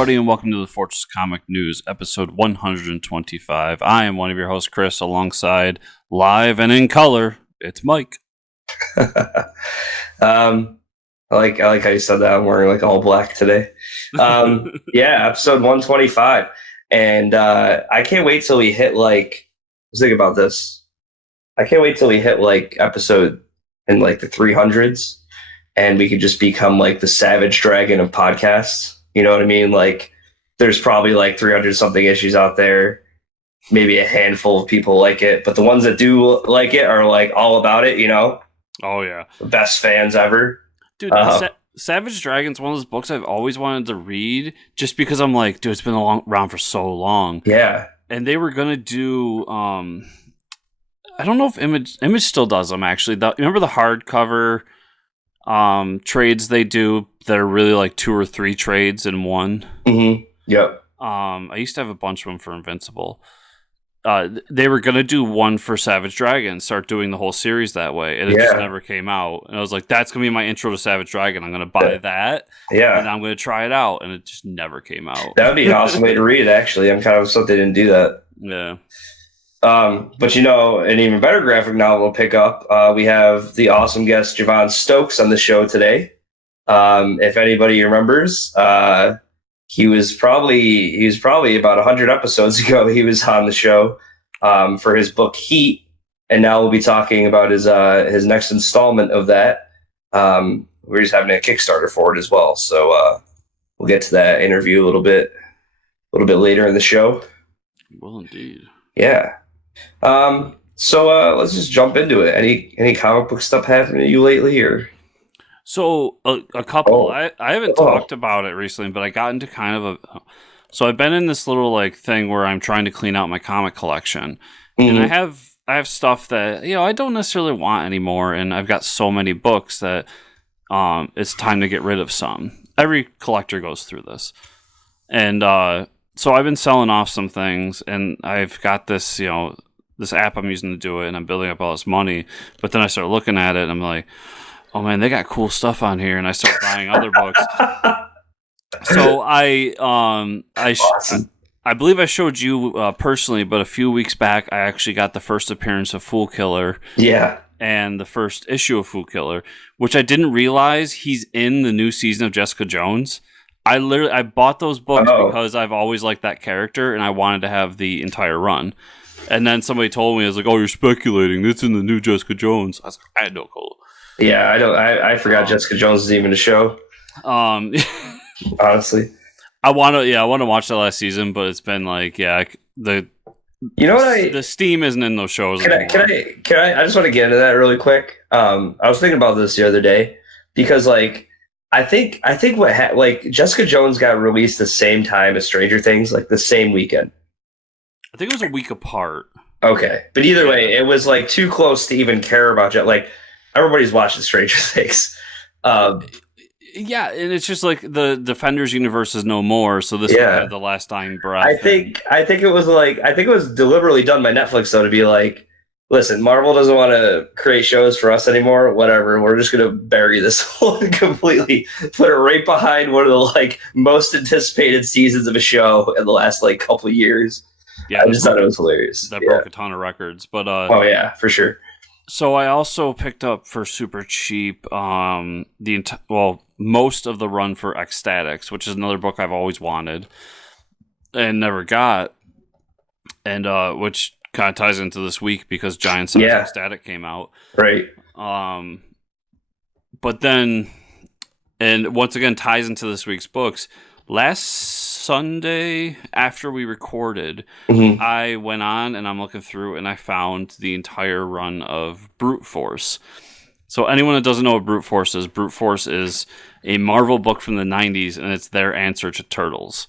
everybody, and welcome to the Fortress Comic News, episode 125. I am one of your hosts, Chris, alongside live and in color, it's Mike. I like how you said that. I'm wearing like all black today. Yeah, episode 125, and I can't wait till we hit let's think about this. I can't wait till we hit episode in the 300s, and we could just become the savage dragon of podcasts. You know what I mean? There's probably 300 something issues out there. Maybe a handful of people like it, but the ones that do like it are all about it. You know? Oh yeah, the best fans ever, dude. Savage Dragon's one of those books I've always wanted to read, just because I'm dude, it's been around for so long. Yeah, and they were gonna do. I don't know if Image still does them. Actually, remember the hardcover trades they do that are really 2 or 3 trades in one. Mm-hmm. Yep. I used to have a bunch of them for Invincible. They were gonna do one for Savage Dragon, start doing the whole series that way, and it just never came out. And I was like, "That's gonna be my intro to Savage Dragon. I'm gonna buy that, and I'm gonna try it out." And it just never came out. That would be an awesome way to read. Actually, I'm kind of upset they didn't do that. Yeah. But an even better graphic novel to pick up. We have the awesome guest Javon Stokes on the show today. If anybody remembers, he was probably about 100 episodes ago. He was on the show for his book Heat, and now we'll be talking about his next installment of that. We're just having a Kickstarter for it as well, so we'll get to that interview a little bit later in the show. Well, indeed. Yeah. So let's just jump into it. Any comic book stuff happening to you lately, or? So a couple. I haven't talked about it recently, but I got into kind of so I've been in this little thing where I'm trying to clean out my comic collection, and I have stuff that I don't necessarily want anymore, and I've got so many books that it's time to get rid of some. Every collector goes through this, and so I've been selling off some things, and I've got this this app I'm using to do it, and I'm building up all this money. But then I start looking at it, and I'm like, oh man, they got cool stuff on here, and I start buying other books. So awesome. I believe I showed you personally, but a few weeks back, I actually got the first appearance of Fool Killer. Yeah. And the first issue of Fool Killer, which I didn't realize he's in the new season of Jessica Jones. I bought those books because I've always liked that character, and I wanted to have the entire run. And then somebody told me, I was like, "Oh, you're speculating. It's in the new Jessica Jones." I had no clue. Yeah, I forgot Jessica Jones is even a show. Honestly, I want to watch that last season, but it's been the steam isn't in those shows. Can I just want to get into that really quick. I was thinking about this the other day because I think what Jessica Jones got released the same time as Stranger Things, the same weekend. I think it was a week apart. Okay, but either way, it was too close to even care about everybody's watching Stranger Things. Yeah, and it's just the Defenders universe is no more, so this had the last dying breath. I think it was deliberately done by Netflix though to be listen, Marvel doesn't want to create shows for us anymore. Whatever, we're just gonna bury this one completely, put it right behind one of the most anticipated seasons of a show in the last couple of years. Yeah, I just thought it was hilarious. That broke a ton of records, but oh yeah, for sure. So I also picked up for super cheap most of the run for Ecstatics, which is another book I've always wanted and never got, and which kind of ties into this week because Giant Size Ecstatic came out. Right. But then, and once again ties into this week's books. Last Sunday, after we recorded, I went on and I'm looking through and I found the entire run of Brute Force. So anyone that doesn't know what Brute Force is a Marvel book from the 90s, and it's their answer to Turtles.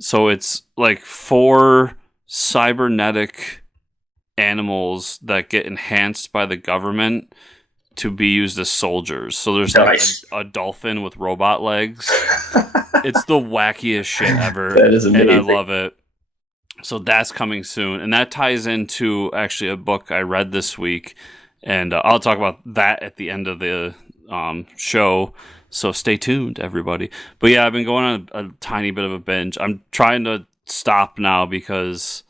So it's 4 cybernetic animals that get enhanced by the government to be used as soldiers. So there's a dolphin with robot legs. It's the wackiest shit ever. That is amazing. And I love it. So that's coming soon. And that ties into actually a book I read this week. And I'll talk about that at the end of the show. So stay tuned, everybody. But yeah, I've been going on a tiny bit of a binge. I'm trying to stop now because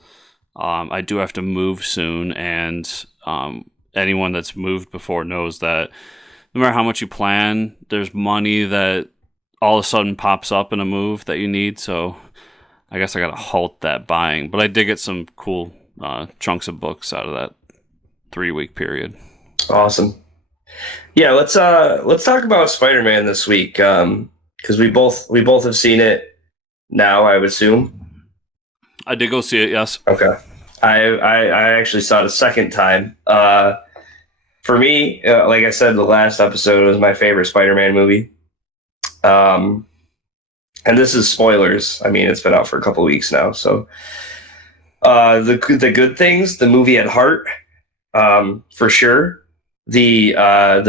I do have to move soon, and anyone that's moved before knows that no matter how much you plan, there's money that all of a sudden pops up in a move that you need. So I guess I got to halt that buying. But I did get some cool chunks of books out of that 3-week period. Awesome. Yeah, let's talk about Spider-Man this week, because we both have seen it now, I would assume. I did go see it, yes. Okay. I actually saw it a second time. For me, like I said, the last episode was my favorite Spider-Man movie. And this is spoilers. I mean, it's been out for a couple of weeks now. So the good things, the movie had heart, for sure. The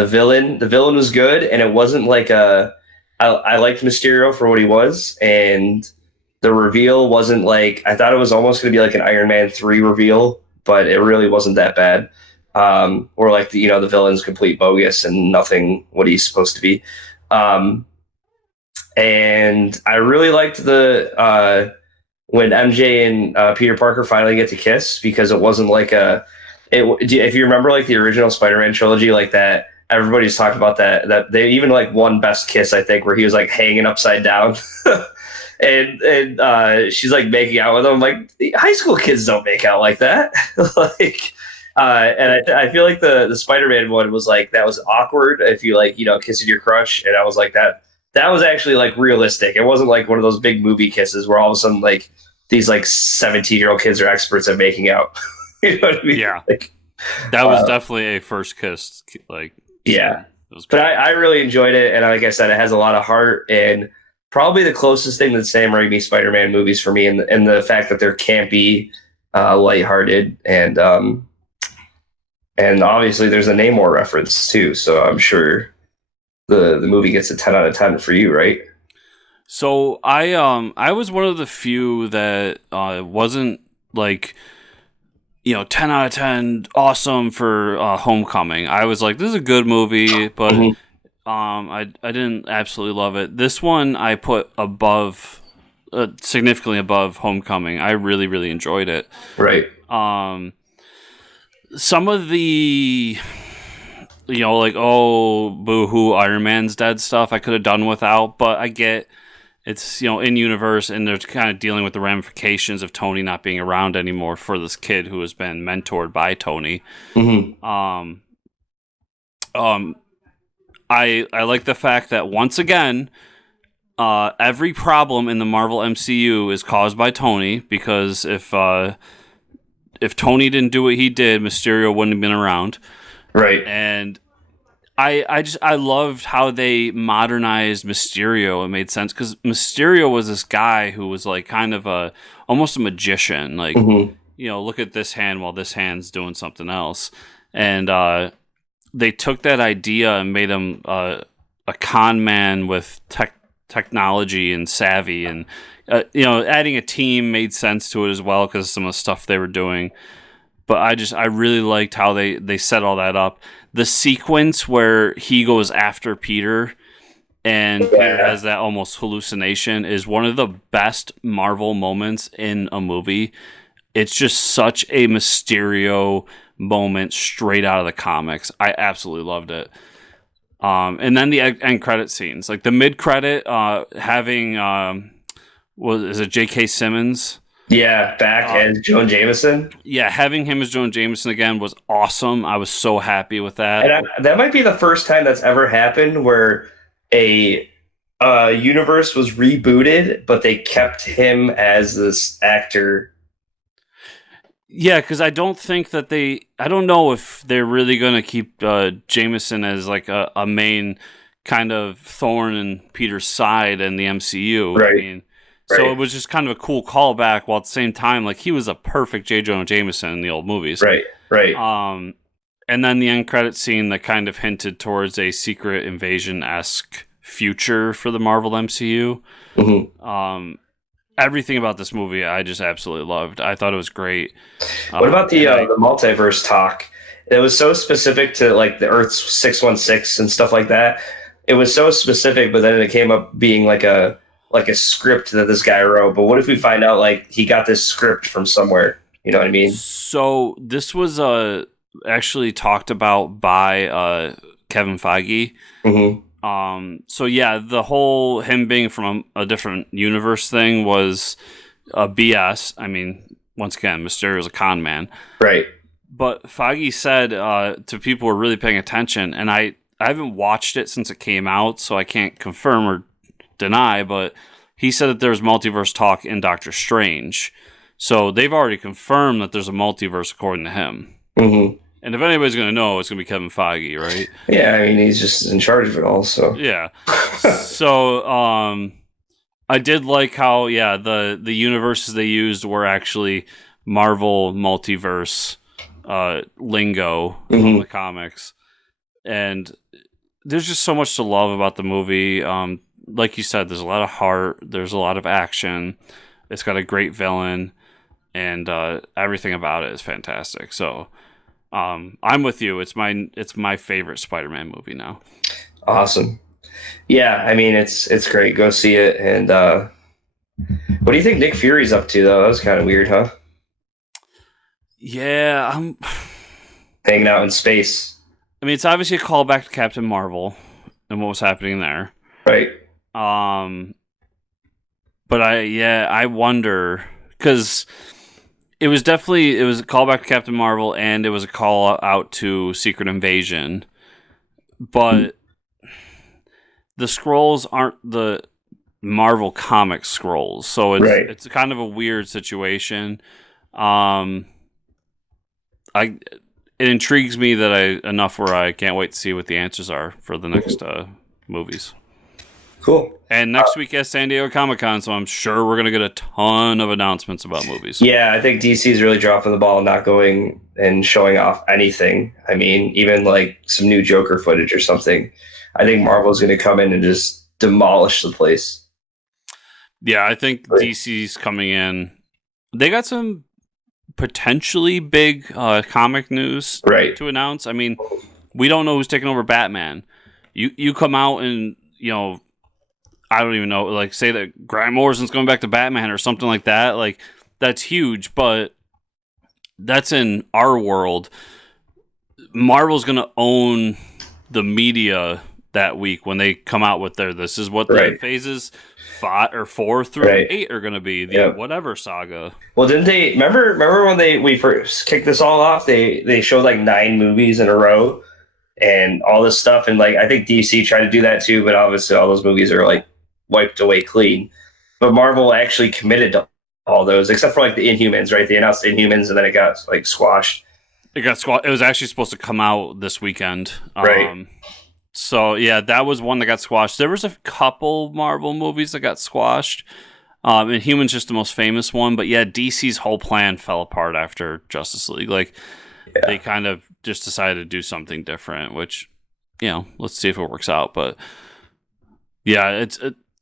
villain was good, and it wasn't like I liked Mysterio for what he was, and the reveal wasn't like, I thought it was almost going to be like an Iron Man 3 reveal, but it really wasn't that bad. Or like the villain's complete bogus and nothing what he's supposed to be. And I really liked the when MJ and Peter Parker finally get to kiss, because it wasn't like if you remember like the original Spider-Man trilogy, like that, everybody's talking about that they even like won Best Kiss, I think, where he was like hanging upside down. and she's like making out with him. Like, high school kids don't make out like that. Like, and I feel like the Spider-Man one was like, that was awkward if you like, kissing your crush. And I was like, that was actually like realistic. It wasn't like one of those big movie kisses where all of a sudden like these like 17-year-old kids are experts at making out. You know what I mean? Yeah. Like, that was definitely a first kiss. Like, yeah. But I really enjoyed it. And like I said, it has a lot of heart, and probably the closest thing to the Sam Raimi Spider-Man movies for me, and the fact that they're campy, lighthearted, and obviously there's a Namor reference too. So I'm sure the movie gets a 10 out of 10 for you, right? So I was one of the few that wasn't like, 10 out of 10, awesome for Homecoming. I was like, this is a good movie, but I didn't absolutely love it. This one I put above, significantly above Homecoming. I really, really enjoyed it. Right. Some of the, like, oh, boo-hoo, Iron Man's dead stuff I could have done without, but I get it's, in universe, and they're kind of dealing with the ramifications of Tony not being around anymore for this kid who has been mentored by Tony. I like the fact that once again, every problem in the Marvel MCU is caused by Tony, because if Tony didn't do what he did, Mysterio wouldn't have been around. Right. And I loved how they modernized Mysterio. It made sense, because Mysterio was this guy who was like kind of almost a magician. Like, look at this hand while this hand's doing something else. And they took that idea and made him a con man with technology and savvy, and adding a team made sense to it as well because of some of the stuff they were doing. But I really liked how they set all that up. The sequence where he goes after Peter and Peter has that almost hallucination is one of the best Marvel moments in a movie. It's just such a Mysterio moment straight out of the comics. I absolutely loved it. And then the end credit scenes, like the mid credit, having is it J.K. Simmons? Yeah, back as Jonah Jameson. Yeah, having him as Jonah Jameson again was awesome. I was so happy with that. And that might be the first time that's ever happened where a universe was rebooted, but they kept him as this actor. Yeah, because I don't think that I don't know if they're really going to keep Jameson as like a main kind of thorn in Peter's side in the MCU. Right. I mean, so it was just kind of a cool callback, while at the same time, like, he was a perfect J. Jonah Jameson in the old movies. Right. And then the end credit scene that kind of hinted towards a Secret Invasion-esque future for the Marvel MCU. Everything about this movie I just absolutely loved. I thought it was great. What about the multiverse talk? It was so specific to like the Earth's 616 and stuff like that. It was so specific, but then it came up being like a script that this guy wrote. But what if we find out like he got this script from somewhere? You know what I mean? So this was actually talked about by Kevin Feige. Mm-hmm. So yeah, the whole him being from a different universe thing was BS. I mean, once again, Mysterio's a con man, right? But Feige said to people who are really paying attention, and I haven't watched it since it came out, so I can't confirm or deny, but he said that there's multiverse talk in Doctor Strange. So they've already confirmed that there's a multiverse according to him. Mm-hmm. And if anybody's going to know, it's going to be Kevin Feige, right? Yeah, I mean, he's just in charge of it all, so. Yeah. So I did like how, the universes they used were actually Marvel multiverse lingo from the comics. And there's just so much to love about the movie. Like you said, there's a lot of heart. There's a lot of action. It's got a great villain. And everything about it is fantastic. So I'm with you. It's my favorite Spider-Man movie now. Awesome. Yeah, I mean, it's great. Go see it. And what do you think Nick Fury's up to, though? That was kind of weird, huh? Yeah, I'm hanging out in space. I mean, it's obviously a callback to Captain Marvel and what was happening there. Right. But I wonder, because it was a callback to Captain Marvel and it was a call out to Secret Invasion. But the Skrulls aren't the Marvel comic Skrulls, so it's kind of a weird situation. It intrigues me enough where I can't wait to see what the answers are for the next movies. Cool. And next week is San Diego Comic-Con, so I'm sure we're going to get a ton of announcements about movies. Yeah, I think DC is really dropping the ball, not going and showing off anything. I mean, even like some new Joker footage or something. I think Marvel's going to come in and just demolish the place. Yeah, I think DC's coming in. They got some potentially big comic news to announce. I mean, we don't know who's taking over Batman. You come out and, I don't even know, like say that Grant Morrison's going back to Batman or something like that. Like, that's huge, but that's in our world. Marvel's going to own the media that week when they come out with this is what the phases 5 or 4 through 8 are going to be, the whatever saga. Well, didn't they remember when we first kicked this all off? They showed like 9 movies in a row and all this stuff, and like I think DC tried to do that too, but obviously all those movies are like wiped away clean. But Marvel actually committed to all those, except for like the Inhumans, right? They announced Inhumans and then it got like squashed. It was actually supposed to come out this weekend. Right. So yeah, that was one that got squashed. There was a couple Marvel movies that got squashed. Inhumans just the most famous one, but yeah, DC's whole plan fell apart after Justice League. Like they kind of just decided to do something different, which, let's see if it works out. But yeah,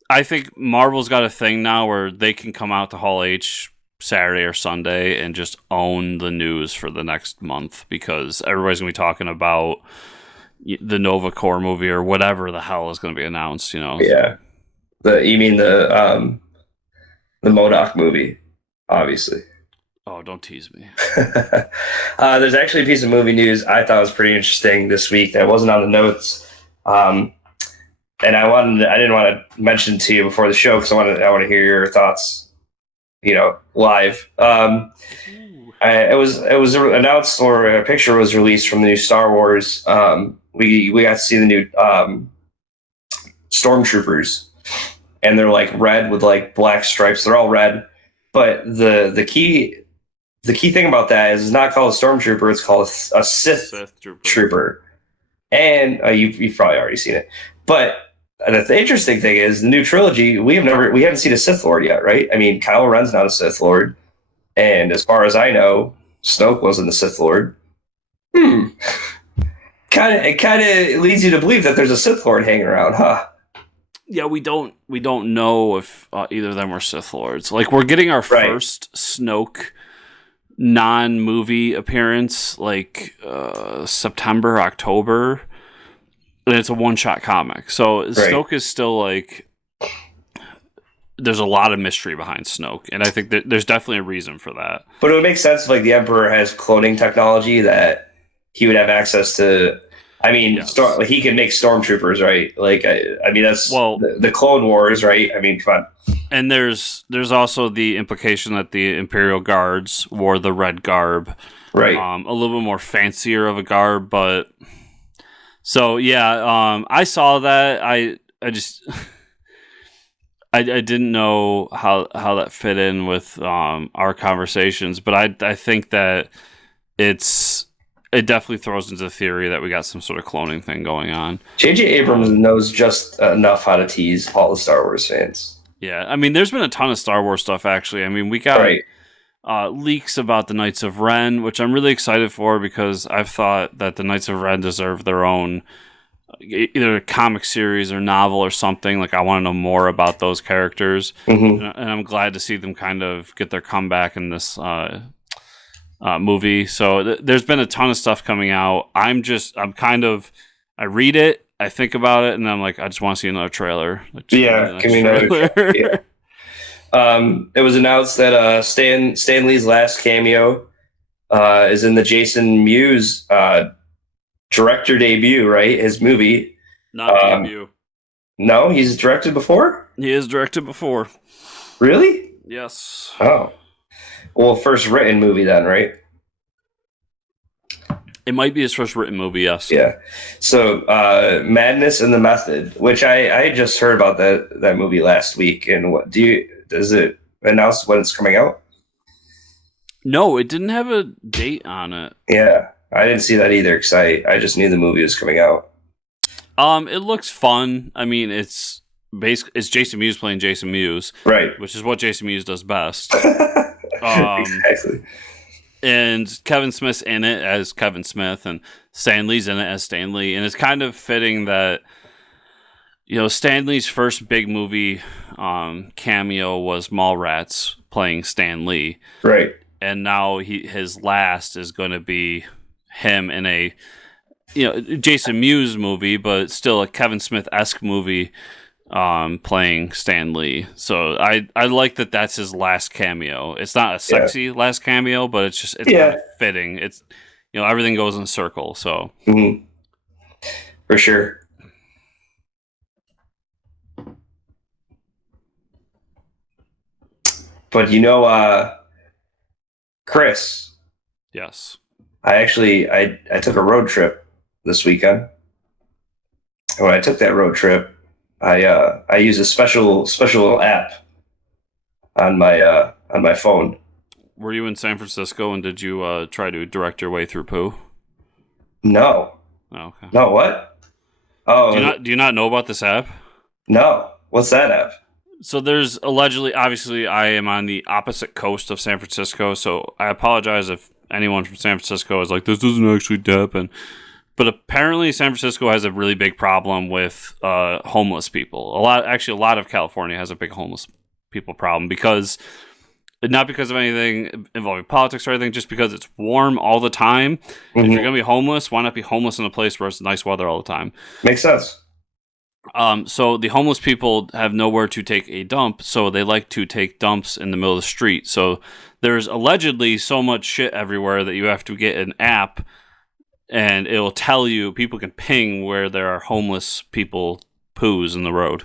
I think Marvel's got a thing now where they can come out to Hall H Saturday or Sunday and just own the news for the next month, because everybody's gonna be talking about the Nova Corps movie or whatever the hell is going to be announced. Yeah. You mean the MODOK movie, obviously. Oh, don't tease me. There's actually a piece of movie news I thought was pretty interesting this week that wasn't on the notes. And I didn't want to mention to you before the show because I want to hear your thoughts, live. It was announced, or a picture was released from the new Star Wars. We got to see the new stormtroopers, and they're like red with like black stripes. They're all red, but the key thing about that is it's not called a stormtrooper; it's called a Sith trooper. And you've probably already seen it, but the interesting thing is the new trilogy. We haven't seen a Sith Lord yet, right? I mean, Kylo Ren's not a Sith Lord, and as far as I know, Snoke wasn't a Sith Lord. It kind of leads you to believe that there's a Sith Lord hanging around, huh? Yeah, we don't know if either of them were Sith Lords. Like, we're getting our first Snoke non-movie appearance, like September, October, and it's a one-shot comic. So Snoke is still like, there's a lot of mystery behind Snoke, and I think that there's definitely a reason for that. But it would make sense if like the Emperor has cloning technology that he would have access to. I mean, Yes. He can make stormtroopers, right? Like, I mean, that's the Clone Wars, right? I mean, come on. And there's also the implication that the Imperial Guards wore the red garb, right? A little bit more fancier of a garb, but so yeah, I saw that. I just I didn't know how that fit in with our conversations, but I think that it definitely throws into the theory that we got some sort of cloning thing going on. J.J. Abrams knows just enough how to tease all the Star Wars fans. Yeah, I mean, there's been a ton of Star Wars stuff, actually. I mean, we got leaks about the Knights of Ren, which I'm really excited for because I've thought that the Knights of Ren deserve their own either a comic series or novel or something. Like, I want to know more about those characters. And I'm glad to see them kind of get their comeback in this movie. So there's been a ton of stuff coming out. I read it, I think about it, and I'm like, I just want to see another trailer. Like, give me another trailer. It was announced that Stan Lee's last cameo is in the Jason Mewes director debut, right? His movie. Not debut. No, he's directed before? He is directed before. Really? Yes. Oh. Well, first written movie then, right? It might be his first written movie, yes. Yeah. So, Madness and the Method, which I just heard about that movie last week. And does it announce when it's coming out? No, it didn't have a date on it. Yeah, I didn't see that either because I just knew the movie was coming out. It looks fun. I mean, it's Jason Mewes playing Jason Mewes, right? Which is what Jason Mewes does best. Exactly. And Kevin Smith's in it as Kevin Smith, and Stan Lee's in it as Stan Lee, and it's kind of fitting that, you know, Stan Lee's first big movie cameo was Mallrats playing Stan Lee, right? And now his last is going to be him in a, you know, Jason Mewes movie, but still a Kevin Smith-esque movie, playing Stan Lee. So I like that that's his last cameo. It's not a sexy last cameo, but it's kind of fitting. It's, you know, everything goes in a circle. So for sure. But you know, Chris. Yes. I took a road trip this weekend. And when I took that road trip, I used a special app on my phone. Were you in San Francisco and did you try to direct your way through poo? No. Oh, okay. No, what? Oh. Do you not know about this app? No. What's that app? So there's obviously I am on the opposite coast of San Francisco, so I apologize if anyone from San Francisco is like, this doesn't actually happen. But apparently San Francisco has a really big problem with homeless people. A lot of California has a big homeless people problem not because of anything involving politics or anything, just because it's warm all the time. If you're going to be homeless, why not be homeless in a place where it's nice weather all the time? Makes sense. So the homeless people have nowhere to take a dump, so they like to take dumps in the middle of the street. So there's allegedly so much shit everywhere that you have to get an app, and it'll tell you, people can ping where there are homeless people poos in the road.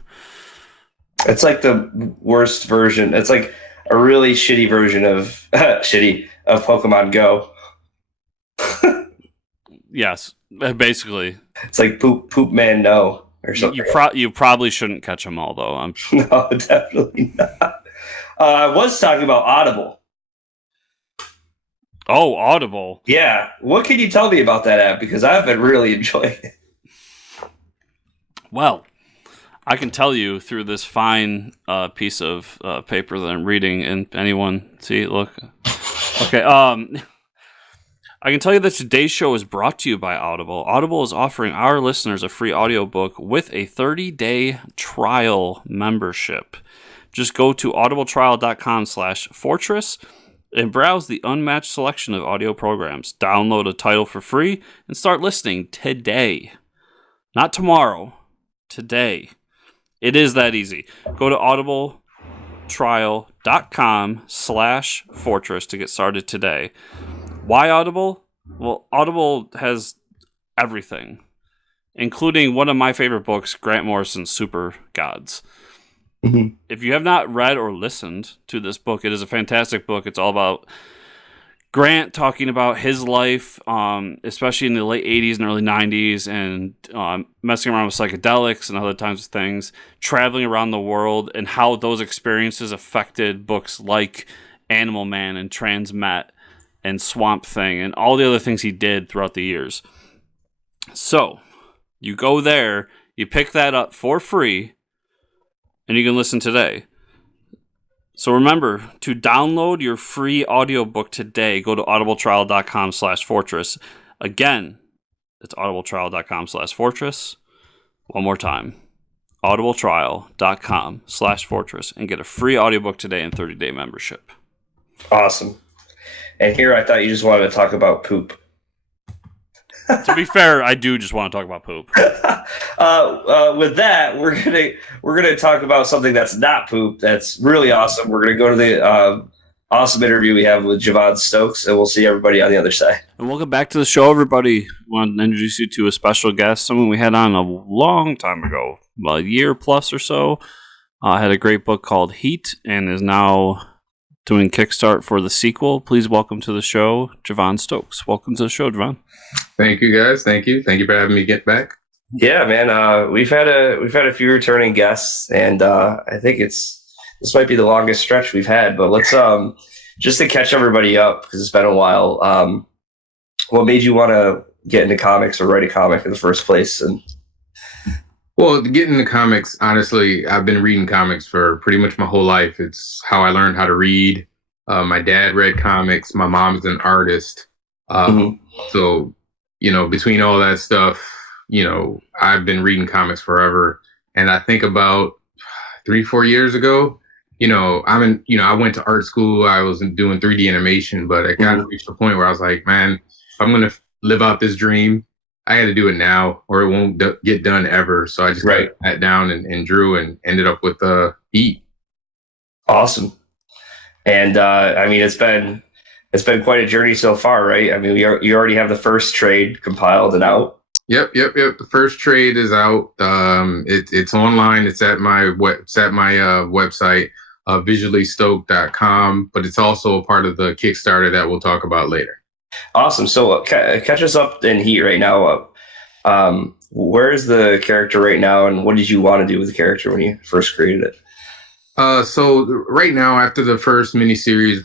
It's like the worst version. It's like a really shitty version of Pokemon Go. Yes, basically. It's like poop man no. Or something. You probably shouldn't catch them all, though. No, definitely not. I was talking about Audible. Oh, Audible. Yeah. What can you tell me about that app? Because I've been really enjoying it. Well, I can tell you through this fine piece of paper that I'm reading, and anyone see, look. Okay, I can tell you that today's show is brought to you by Audible. Audible is offering our listeners a free audiobook with a 30-day trial membership. Just go to audibletrial.com/fortress, and browse the unmatched selection of audio programs. Download a title for free and start listening today. Not tomorrow, today. It is that easy. Go to audibletrial.com/fortress to get started today. Why Audible? Well, Audible has everything, including one of my favorite books, Grant Morrison's Super Gods. Mm-hmm. If you have not read or listened to this book, it is a fantastic book. It's all about Grant talking about his life, especially in the late 80s and early 90s, and messing around with psychedelics and other kinds of things, traveling around the world, and how those experiences affected books like Animal Man and Transmet and Swamp Thing and all the other things he did throughout the years. So, you go there, you pick that up for free, and you can listen today. So remember, to download your free audiobook today, go to audibletrial.com/fortress. Again, it's audibletrial.com/fortress. One more time, audibletrial.com/fortress, and get a free audiobook today and 30-day membership. Awesome. And here I thought you just wanted to talk about poop. To be fair, I do just want to talk about poop. With that, we're gonna talk about something that's not poop. That's really awesome. We're gonna go to the awesome interview we have with Javon Stokes, and we'll see everybody on the other side. And welcome back to the show, everybody. I want to introduce you to a special guest, someone we had on a long time ago, about a year plus or so. Had a great book called Heat, and is now doing Kickstart for the sequel. Please welcome to the show, Javon Stokes. Welcome to the show, Javon. Thank you, guys. Thank you for having me get back. Yeah, man. We've had a few returning guests, and I think this might be the longest stretch we've had. But let's just to catch everybody up, because it's been a while. What made you want to get into comics or write a comic in the first place? And well, to get into comics, honestly, I've been reading comics for pretty much my whole life. It's how I learned how to read. My dad read comics. My mom's an artist. So, between all that stuff, I've been reading comics forever. And I think about 3-4 years ago, I went to art school. I was doing 3D animation, but I kind of reached a point where I was like, man, if I'm going to live out this dream, I had to do it now or it won't get done ever. So I just sat down and drew and ended up with Heat. Awesome. And it's been quite a journey so far, right? I mean, you already have the first trade compiled and out. Yep. The first trade is out. It's online. It's at my website, visuallystoke.com, but it's also a part of the Kickstarter that we'll talk about later. Awesome. So catch us up in Heat right now. Where's the character right now, and what did you want to do with the character when you first created it? So right now, after the first miniseries,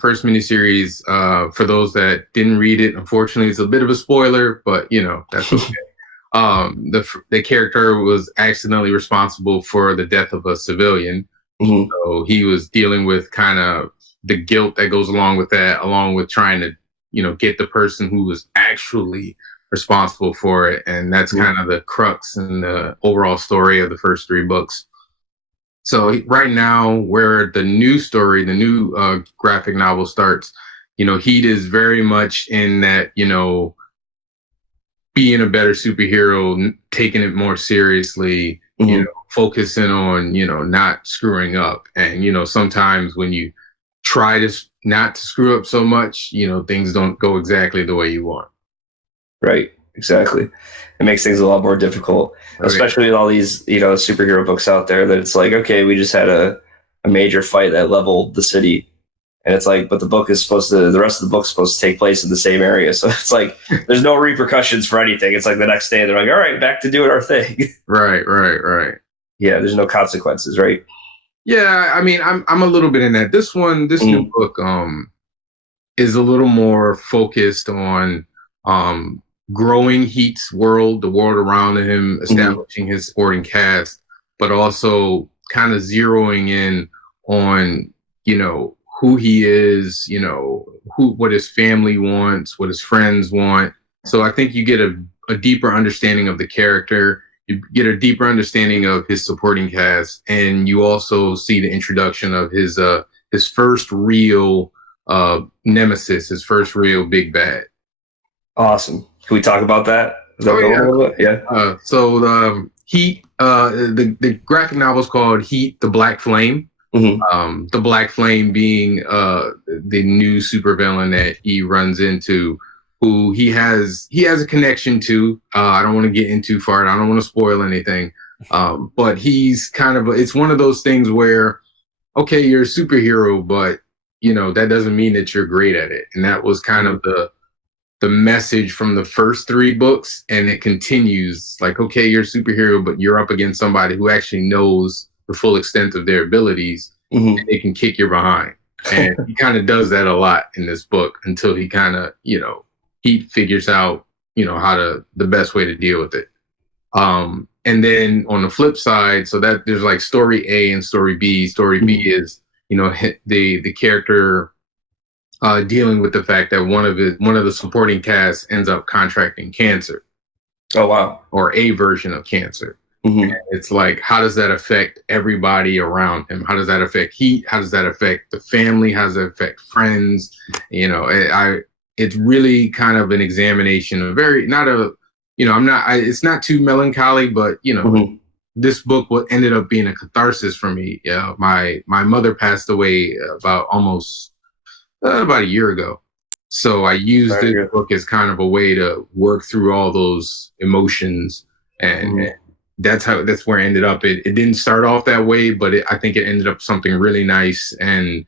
for those that didn't read it, unfortunately, it's a bit of a spoiler, but that's okay. The character was accidentally responsible for the death of a civilian. So he was dealing with kind of the guilt that goes along with that, along with trying to, get the person who was actually responsible for it. And that's kind of the crux and the overall story of the first 3 books. So right now, where the new story, the new graphic novel starts, Heat is very much in that, being a better superhero, taking it more seriously, focusing on, not screwing up. And, sometimes when you try to not to screw up so much, things don't go exactly the way you want. Right. Exactly. It makes things a lot more difficult, especially with all these, superhero books out there that it's like, okay, we just had a major fight that leveled the city. And it's like, but the rest of the book's supposed to take place in the same area. So it's like, there's no repercussions for anything. It's like the next day they're like, all right, back to doing our thing. Right. Yeah. There's no consequences. Right. Yeah. I mean, I'm a little bit in that. This new book, is a little more focused on, growing Heat's world, the world around him, establishing his supporting cast, but also kind of zeroing in on, who he is, what his family wants, what his friends want. So I think you get a deeper understanding of the character, you get a deeper understanding of his supporting cast, and you also see the introduction of his first real nemesis, his first real big bad. Awesome. Can we talk about that? Yeah. Heat, the graphic novel is called Heat, the Black Flame. Mm-hmm. The Black Flame being the new supervillain that he runs into, who he has a connection to. I don't want to get in too far. I don't want to spoil anything. But he's kind of it's one of those things where, okay, you're a superhero, but that doesn't mean that you're great at it. And that was kind of the message from the first 3 books, and it continues like, okay, you're a superhero, but you're up against somebody who actually knows the full extent of their abilities, and they can kick your behind. And he kind of does that a lot in this book until he kind of, he figures out, the best way to deal with it. And then on the flip side, so that there's like story A and story B. Story B is, the character dealing with the fact that one of the supporting cast ends up contracting cancer. Oh, wow. Or a version of cancer. It's like, how does that affect everybody around him? How does that affect Heat? How does that affect the family? How does that affect friends? It's really kind of an examination of it's not too melancholy, but this book ended up being a catharsis for me. My mother passed away about a year ago. So I used this book as kind of a way to work through all those emotions, and that's where it ended up. It didn't start off that way, but I think it ended up something really nice, and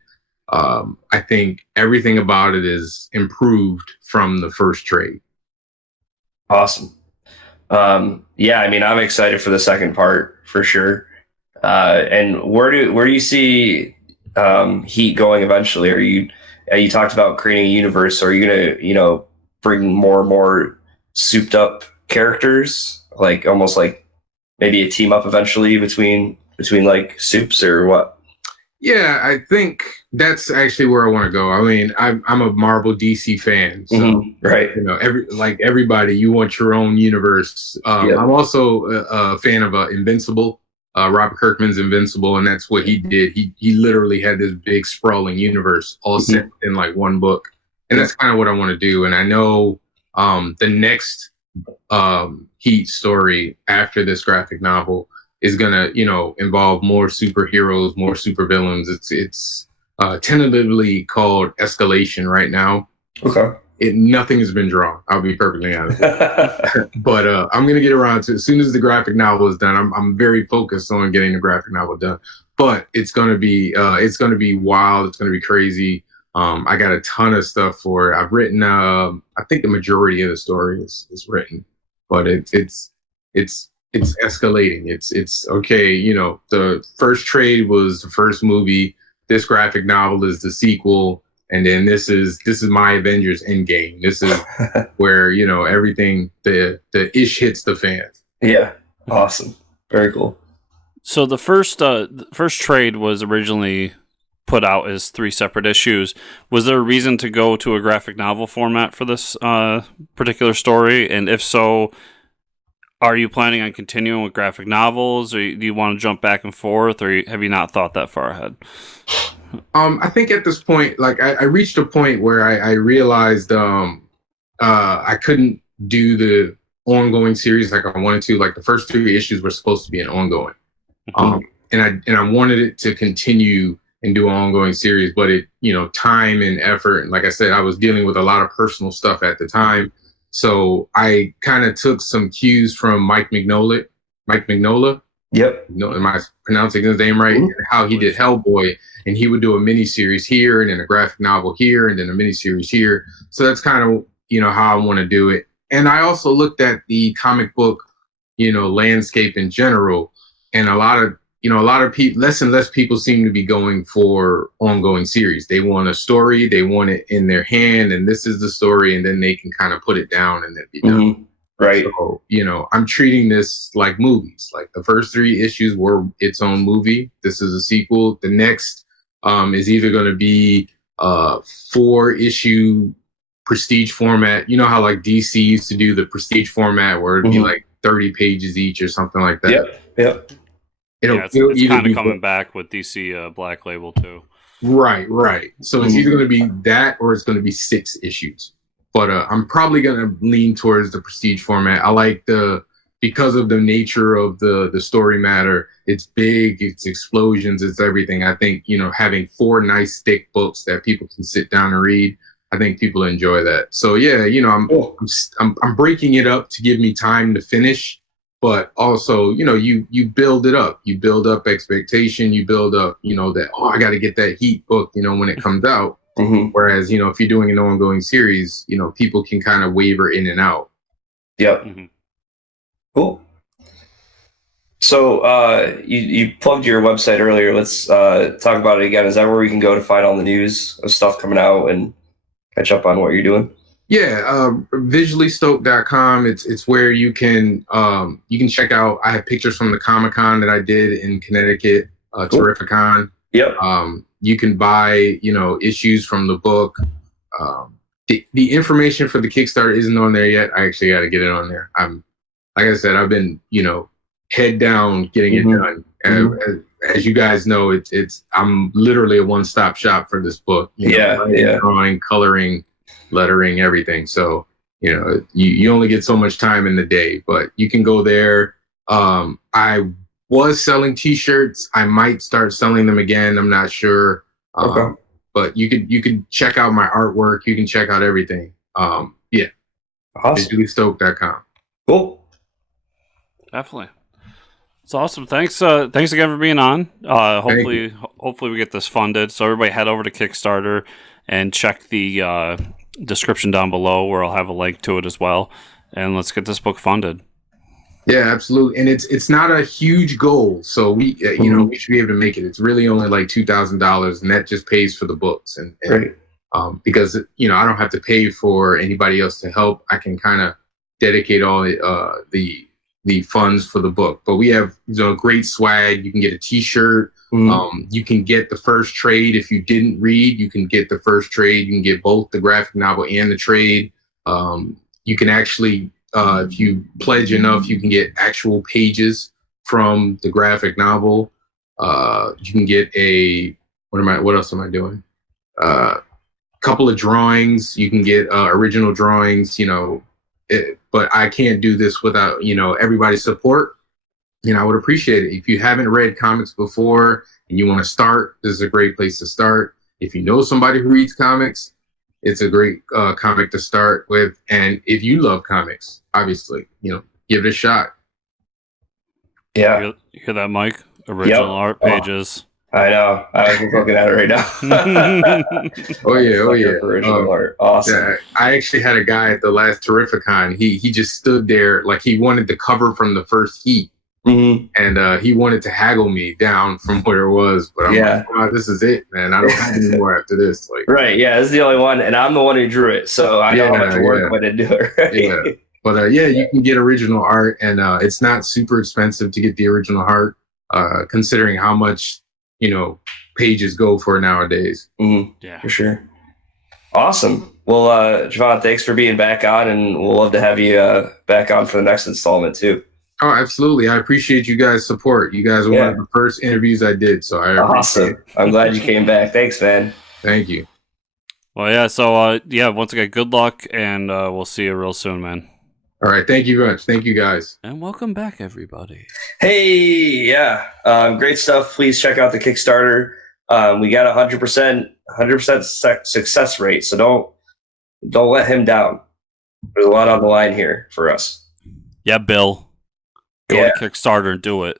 I think everything about it is improved from the first trade. Awesome. Yeah, I mean, I'm excited for the second part for sure. And where do you see Heat going eventually? You talked about creating a universe. Are you gonna, bring more and more souped up characters, like almost like maybe a team up eventually between like soups, or what? Yeah, I think that's actually where I want to go. I mean, I'm a Marvel DC fan, so right. Everybody, you want your own universe. I'm also a fan of Invincible. Robert Kirkman's Invincible, and that's what he did. He literally had this big sprawling universe all set in like one book, and that's kind of what I want to do. And I know the next Heat story after this graphic novel is gonna, involve more superheroes, more supervillains. It's tentatively called Escalation right now. Okay. Nothing has been drawn. I'll be perfectly honest. But I'm gonna get around to it. As soon as the graphic novel is done. I'm very focused on getting the graphic novel done. But it's gonna be wild. It's gonna be crazy. I got a ton of stuff for it. I've written. I think the majority of the story is written, but it's escalating. It's okay. The first trade was the first movie. This graphic novel is the sequel. And then this is my Avengers Endgame. This is where, everything, the ish hits the fan. Yeah. Awesome. Very cool. So the first trade was originally put out as 3 separate issues. Was there a reason to go to a graphic novel format for this particular story? And if so, are you planning on continuing with graphic novels, or do you want to jump back and forth, or have you not thought that far ahead? I think at this point, like I reached a point where I realized I couldn't do the ongoing series like I wanted to. Like the first 3 issues were supposed to be an ongoing, and I wanted it to continue and do an ongoing series, but it, time and effort. And like I said, I was dealing with a lot of personal stuff at the time. So I kind of took some cues from Mike Mignola. Yep. Am I pronouncing his name right? How he did Hellboy, and he would do a mini series here, and then a graphic novel here, and then a mini series here. So that's kind of how I want to do it. And I also looked at the comic book, landscape in general, and a lot of people, less and less people seem to be going for ongoing series. They want a story, they want it in their hand, and this is the story, and then they can kind of put it down and then be done. Right. So, I'm treating this like movies. Like the first 3 issues were its own movie. This is a sequel. The next is either going to be 4-issue prestige format. You know how like DC used to do the prestige format where it'd be like 30 pages each or something like that. Yep. It's kind of coming back with DC Black Label too. Right. So it's either going to be that or it's going to be 6 issues. But I'm probably going to lean towards the prestige format. I like because of the nature of the story matter. It's big, it's explosions, it's everything. I think, having 4 nice thick books that people can sit down and read, I think people enjoy that. So yeah, I'm breaking it up to give me time to finish. But also, you build it up. You build up expectation. You build up, that, I got to get that Heat book, when it comes out. Mm-hmm. Whereas, if you're doing an ongoing series, people can kind of waver in and out. Yep. Mm-hmm. Cool. So you plugged your website earlier. Let's talk about it again. Is that where we can go to find all the news of stuff coming out and catch up on what you're doing? Yeah, visuallystoke.com. It's where you can check out. I have pictures from the Comic-Con that I did in Connecticut, Cool. Terrificon. Yep. You can buy, issues from the book. The information for the Kickstarter isn't on there yet. I actually got to get it on there. Like I said, I've been, head down getting it done. As you guys know, I'm literally a one-stop shop for this book. Drawing, coloring, lettering, everything. So, you only get so much time in the day, but you can go there. I was selling T-shirts. I might start selling them again. I'm not sure. Okay. But you could check out my artwork. You can check out everything. Awesome. visuallystoke.com. Cool. Definitely. It's awesome. Thanks again for being on. Hopefully we get this funded. So everybody head over to Kickstarter and check the description down below where I'll have a link to it as well. And let's get this book funded. Yeah, absolutely. And it's not a huge goal. So we should be able to make it. It's really only like $2,000 and that just pays for the books. And Great. Because, I don't have to pay for anybody else to help. I can kind of dedicate all the funds for the book. But we have great swag. You can get a T-shirt. You can get the first trade. If you didn't read, you can get the first trade. You can get both the graphic novel and the trade. You can actually, if you pledge enough, you can get actual pages from the graphic novel. You can get what else am I doing? Couple of drawings. You can get original drawings, but I can't do this without, everybody's support. I would appreciate it. If you haven't read comics before and you want to start, this is a great place to start. If you know somebody who reads comics, it's a great comic to start with. And if you love comics, obviously, give it a shot. Yeah. You hear that, Mike? Original art pages. I know. I was just looking at it right now. Oh yeah. Original art. Awesome. Yeah, I actually had a guy at the last Terrificon. He just stood there like he wanted the cover from the first Heat. And he wanted to haggle me down from where it was, but I'm like, oh, this is it, man. I don't have any more after this. Right, yeah, this is the only one, and I'm the one who drew it, so I know how much work went into it. Right? Yeah, but you can get original art, and it's not super expensive to get the original art, considering how much pages go for nowadays. Yeah, for sure. Awesome. Well, Javon, thanks for being back on, and we'll love to have you back on for the next installment too. Oh, absolutely. I appreciate you guys' support. You guys were one of the first interviews I did, so I appreciate it. I'm glad you came back. Thanks, man. Thank you. Well, yeah, so, once again, good luck, and we'll see you real soon, man. All right, thank you very much. Thank you, guys. And welcome back, everybody. Hey, great stuff. Please check out the Kickstarter. We got 100% success rate, so don't let him down. There's a lot on the line here for us. Yeah, Bill. Go to Kickstarter and do it.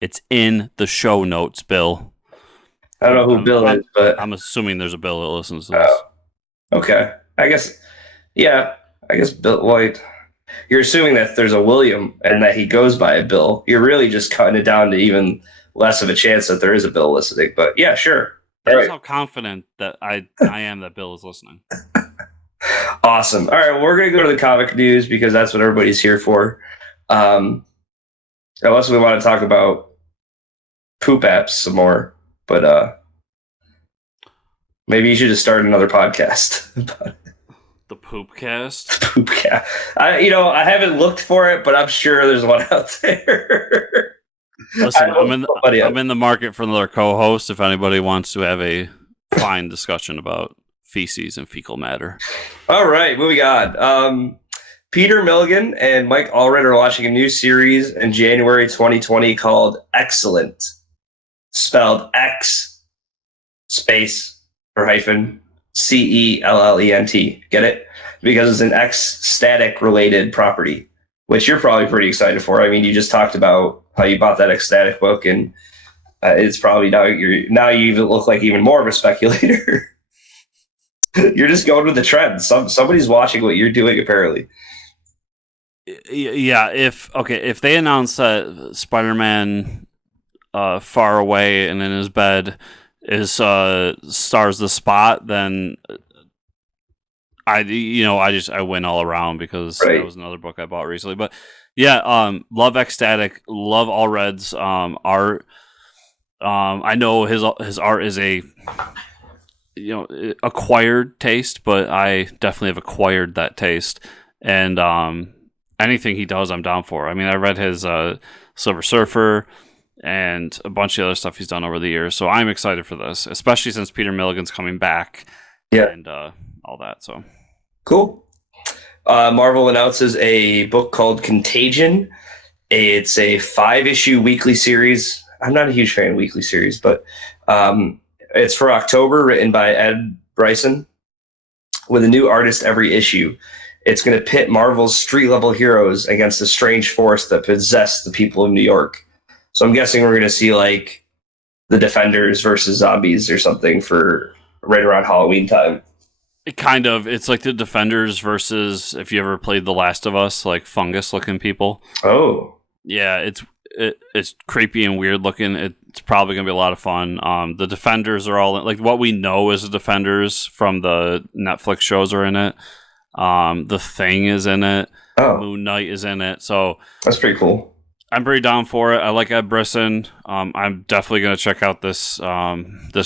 It's in the show notes, Bill. I don't know who Bill is, but I'm assuming there's a Bill that listens to this. Okay. I guess Bill White. You're assuming that there's a William and that he goes by a Bill. You're really just cutting it down to even less of a chance that there is a Bill listening. But yeah, sure. That's how confident that I am that Bill is listening. Awesome. All right, well, we're going to go to the comic news because that's what everybody's here for. Unless we want to talk about poop apps some more, but maybe you should just start another podcast. The Poopcast? Poopcast. I haven't looked for it, but I'm sure there's one out there. Listen, I'm in the market for another co-host if anybody wants to have a fine discussion about feces and fecal matter. All right, moving on. Peter Milligan and Mike Allred are launching a new series in January 2020 called Excellent, spelled X space or hyphen CELLENT. Get it? Because it's an X static related property, which you're probably pretty excited for. I mean, you just talked about how you bought that X static book, and it's probably now you even look like even more of a speculator. You're just going with the trend. Somebody's watching what you're doing, apparently. Yeah, if they announce that Spider-Man Far Away and in his bed is stars the Spot, then I win all around, because that was another book I bought recently. But yeah, love Ecstatic, love Allred's art. I know his art is a acquired taste, but I definitely have acquired that taste, and anything he does, I'm down for. I mean, I read his Silver Surfer and a bunch of other stuff he's done over the years, so I'm excited for this, especially since Peter Milligan's coming back. And all that. So cool. Marvel announces a book called Contagion. It's a 5-issue weekly series. I'm not a huge fan of weekly series, but it's for October, written by Ed Bryson, with a new artist every issue. It's going to pit Marvel's street-level heroes against a strange force that possessed the people of New York. So I'm guessing we're going to see like the Defenders versus zombies or something for right around Halloween time. It's like the Defenders versus, if you ever played The Last of Us, like fungus-looking people. Oh. Yeah, it's creepy and weird looking. It's probably going to be a lot of fun. The Defenders are all, like, what we know as the Defenders from the Netflix shows are in it. The Thing is in it. Oh. Moon Knight is in it. So that's pretty cool. I'm pretty down for it. I like Ed Brisson. I'm definitely going to check out this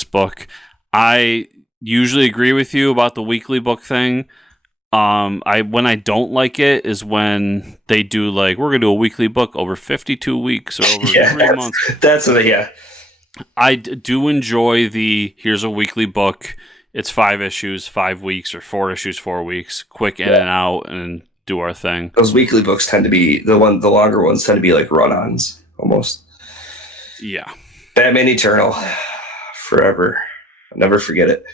book. I usually agree with you about the weekly book thing. When I don't like it is when they do, like, we're going to do a weekly book over 52 weeks or over 3 months. That's what, yeah. I do enjoy here's a weekly book. It's 5 issues, 5 weeks, or 4 issues, 4 weeks. Quick in and out, and do our thing. Those weekly books tend to be the longer ones tend to be like run-ons almost. Yeah. Batman Eternal, forever. I'll never forget it.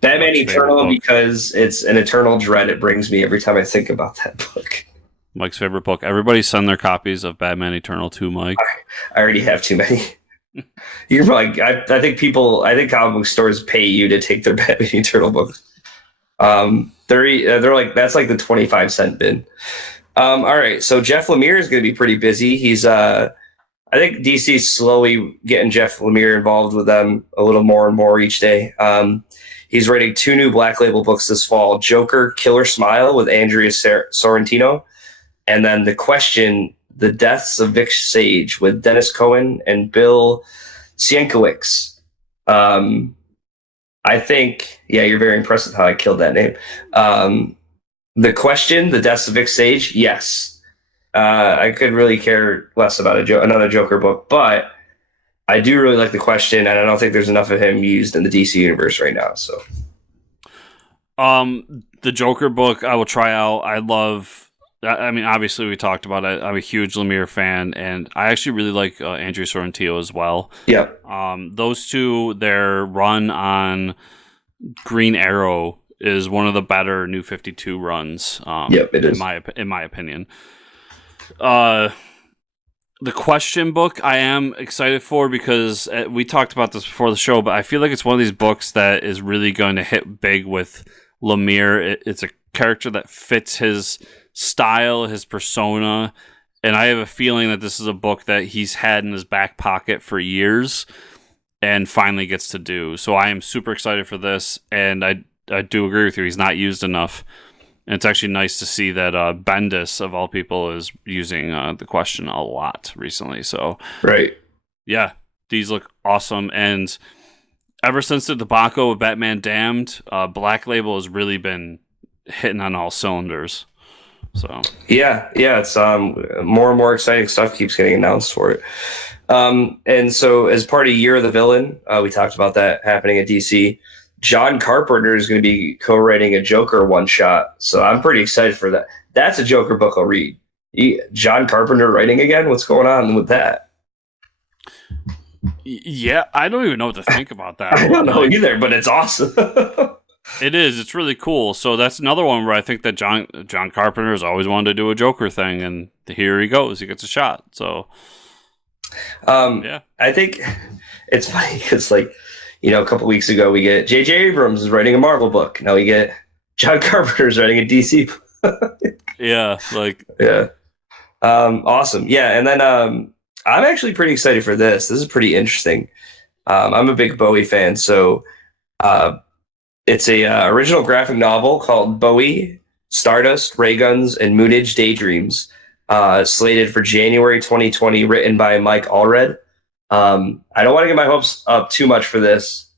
Batman Eternal, because it's an eternal dread it brings me every time I think about that book. Mike's favorite book. Everybody send their copies of Batman Eternal to Mike. I already have too many. You're probably. I think comic book stores pay you to take their Batman Eternal books. They're like, that's like the 25-cent bin. All right, so Jeff Lemire is going to be pretty busy. He's I think DC's slowly getting Jeff Lemire involved with them a little more and more each day. He's writing 2 new Black Label books this fall: Joker, Killer Smile with Andrea Sorrentino, and then The Question, The Deaths of Vic Sage with Dennis Cohen and Bill Sienkiewicz. I think, you're very impressed with how I killed that name. The Question, The Deaths of Vic Sage, yes. I could really care less about another Joker book, but I do really like The Question, and I don't think there's enough of him used in the DC universe right now. So, the Joker book I will try out. I mean, obviously we talked about it. I'm a huge Lemire fan, and I actually really like Andrea Sorrentino as well. Yeah. Those two, their run on Green Arrow is one of the better New 52 runs. It is. In my opinion. The Question book I am excited for, because we talked about this before the show, but I feel like it's one of these books that is really going to hit big with Lemire. It's a character that fits his style, his persona, and I have a feeling that this is a book that he's had in his back pocket for years and finally gets to do. So I am super excited for this, and I do agree with you. He's not used enough. And it's actually nice to see that Bendis, of all people, is using The Question a lot recently. So, right. Yeah, these look awesome. And ever since the debacle of Batman Damned, Black Label has really been hitting on all cylinders. So yeah, it's more and more exciting stuff keeps getting announced for it. And so as part of Year of the Villain, we talked about that happening at DC. John Carpenter is going to be co-writing a Joker one-shot, so I'm pretty excited for that. That's a Joker book I'll read. John Carpenter writing again? What's going on with that? Yeah, I don't even know what to think about that. I don't know either, but it's awesome. It is. It's really cool. So that's another one where I think that John Carpenter has always wanted to do a Joker thing, and here he goes. He gets a shot. So, yeah, I think it's funny because, like, you know, a couple weeks ago we get J.J. Abrams is writing a Marvel book. Now we get John Carpenter's writing a DC book. Yeah, awesome. Yeah, and then I'm actually pretty excited for this. This is pretty interesting. I'm a big Bowie fan, so it's a original graphic novel called Bowie, Stardust, Ray Guns, and Moonage Daydreams, slated for January 2020, written by Mike Allred. I don't want to get my hopes up too much for this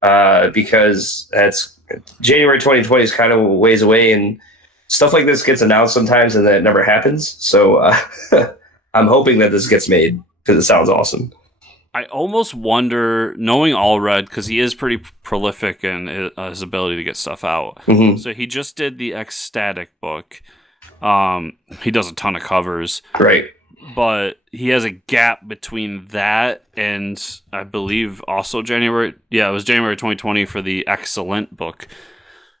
because that's January 2020 is kind of a ways away, and stuff like this gets announced sometimes and then it never happens. So I'm hoping that this gets made because it sounds awesome. I almost wonder, knowing Allred, because he is pretty prolific in his ability to get stuff out. Mm-hmm. So he just did the Ecstatic book. He does a ton of covers. Right. But he has a gap between that and I believe also January. Yeah, it was January 2020 for the Excellent book.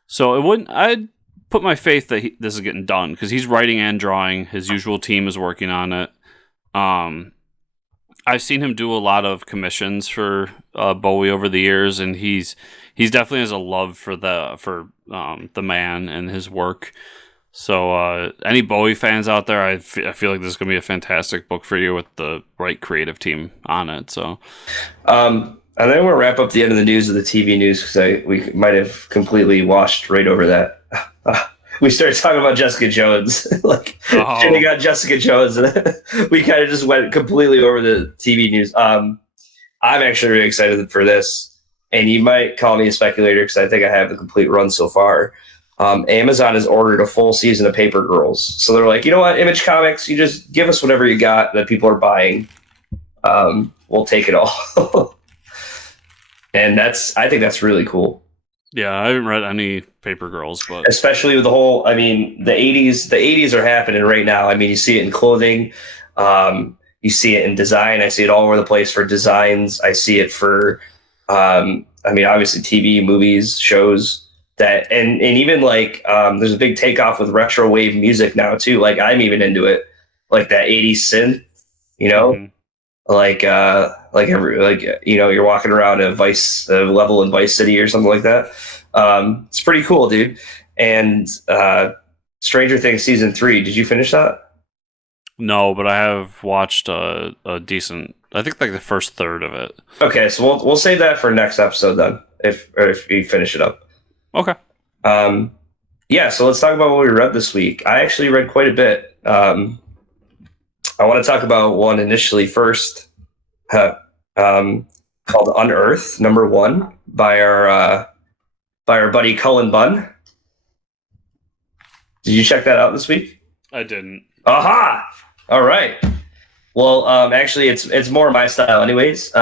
So I'd put my faith that this is getting done because he's writing and drawing. His usual team is working on it. I've seen him do a lot of commissions for Bowie over the years, and he's definitely has a love for the man and his work. So any Bowie fans out there, I feel like this is going to be a fantastic book for you with the right creative team on it. So, and then we'll wrap up the end of the news of the TV news because we might have completely washed right over that. We started talking about Jessica Jones, we got Jessica Jones, and we kind of just went completely over the TV news. I'm actually really excited for this, and you might call me a speculator because I think I have the complete run so far. Amazon has ordered a full season of Paper Girls, so they're like, you know what, Image Comics, you just give us whatever you got that people are buying. We'll take it all, and I think that's really cool. Yeah, I haven't read any Paper Girls, but especially with the whole, I mean, the 80s are happening right now. I mean, you see it in clothing, you see it in design. I see it all over the place for designs. I see it for, obviously TV, movies, shows that, and even like, there's a big takeoff with retro wave music now too. Like I'm even into it, like that 80s synth, you know, you're walking around a level in Vice City or something like that. It's pretty cool, dude. And Stranger Things season 3, did you finish that? No, but I have watched a decent, I think like the first third of it. Okay, so we'll save that for next episode then, if you finish it up. Okay. Yeah, so let's talk about what we read this week. I actually read quite a bit. I want to talk about one initially first, called Unearth, #1, by our buddy Cullen Bunn. Did you check that out this week? I didn't. Aha! All right. Well, actually, it's more my style, anyways.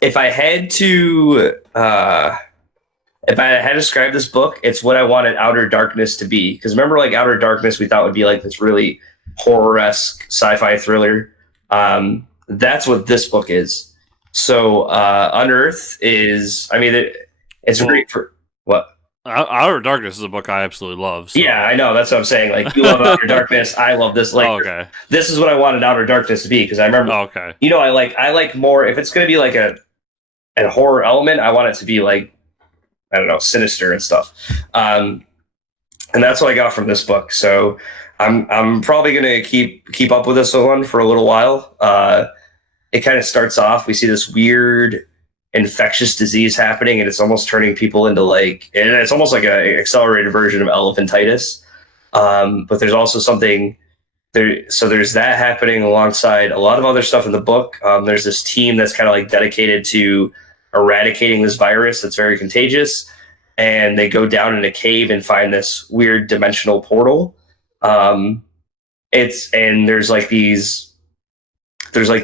If I had to describe this book, it's what I wanted Outer Darkness to be. Because remember, like Outer Darkness, we thought would be like this really horror-esque sci-fi thriller. That's what this book is. So Unearth is, it's great for what? Outer Darkness is a book I absolutely love. So. Yeah, I know. That's what I'm saying. Like, you love Outer Darkness. I love this. Like, okay. This is what I wanted Outer Darkness to be because I remember. Okay. You know, I like more. If it's going to be like a horror element, I want it to be like, I don't know, sinister and stuff. And that's what I got from this book. So I'm probably going to keep up with this one for a little while. It kind of starts off. We see this weird infectious disease happening, and it's almost turning people into it's almost like an accelerated version of elephantitis. But there's also something there. So there's that happening alongside a lot of other stuff in the book. There's this team that's kind of like dedicated to eradicating this virus that's very contagious. And they go down in a cave and find this weird dimensional portal. There's like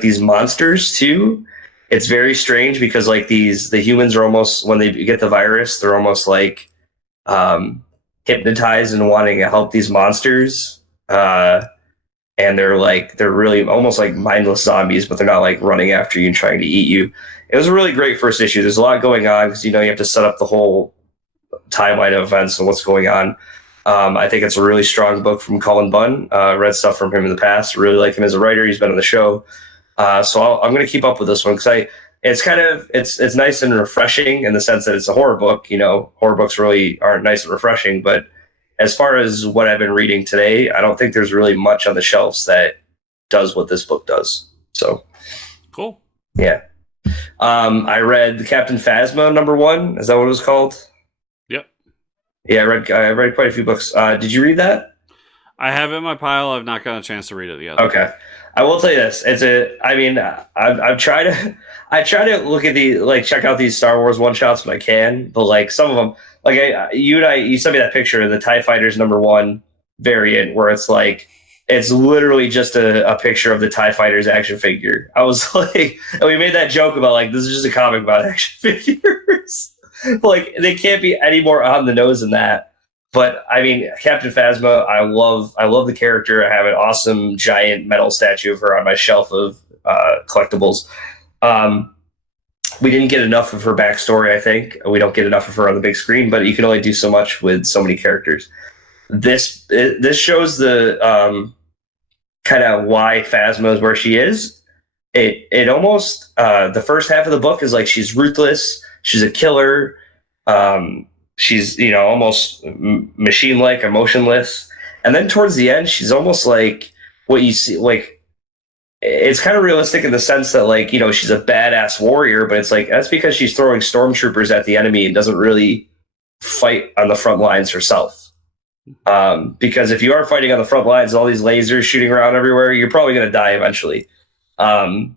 these monsters too. It's very strange because like the humans are almost, when they get the virus, they're almost like hypnotized and wanting to help these monsters. And they're really almost like mindless zombies, but they're not like running after you and trying to eat you. It was a really great first issue. There's a lot going on because, you have to set up the whole timeline of events and what's going on. I think it's a really strong book from Cullen Bunn. Read stuff from him in the past. Really like him as a writer. He's been on the show. So I'm going to keep up with this one because it's nice and refreshing in the sense that it's a horror book. Horror books really aren't nice and refreshing, but as far as what I've been reading today, I don't think there's really much on the shelves that does what this book does. So cool. Yeah. I read Captain Phasma #1. Is that what it was called? Yep. Yeah, I read quite a few books. Did you read that? I have it in my pile. I've not gotten a chance to read it yet. Okay. I will tell you this. I've tried to look at check out these Star Wars one-shots when I can, but like some of them, like you sent me that picture of the TIE Fighters #1 variant where it's like, it's literally just a picture of the TIE Fighters action figure. I was like, and we made that joke about like, this is just a comic about action figures. But like, they can't be any more on the nose than that. But I mean, Captain Phasma, I love the character. I have an awesome giant metal statue of her on my shelf of collectibles. We didn't get enough of her backstory, I think. We don't get enough of her on the big screen, but you can only do so much with so many characters. This shows the kind of why Phasma is where she is. It almost, the first half of the book is like she's ruthless. She's a killer. She's, almost machine-like, emotionless. And then towards the end, she's almost like what you see, like, it's kind of realistic in the sense that, like, she's a badass warrior, but it's like, that's because she's throwing stormtroopers at the enemy and doesn't really fight on the front lines herself. Because if you are fighting on the front lines, all these lasers shooting around everywhere, you're probably going to die eventually. And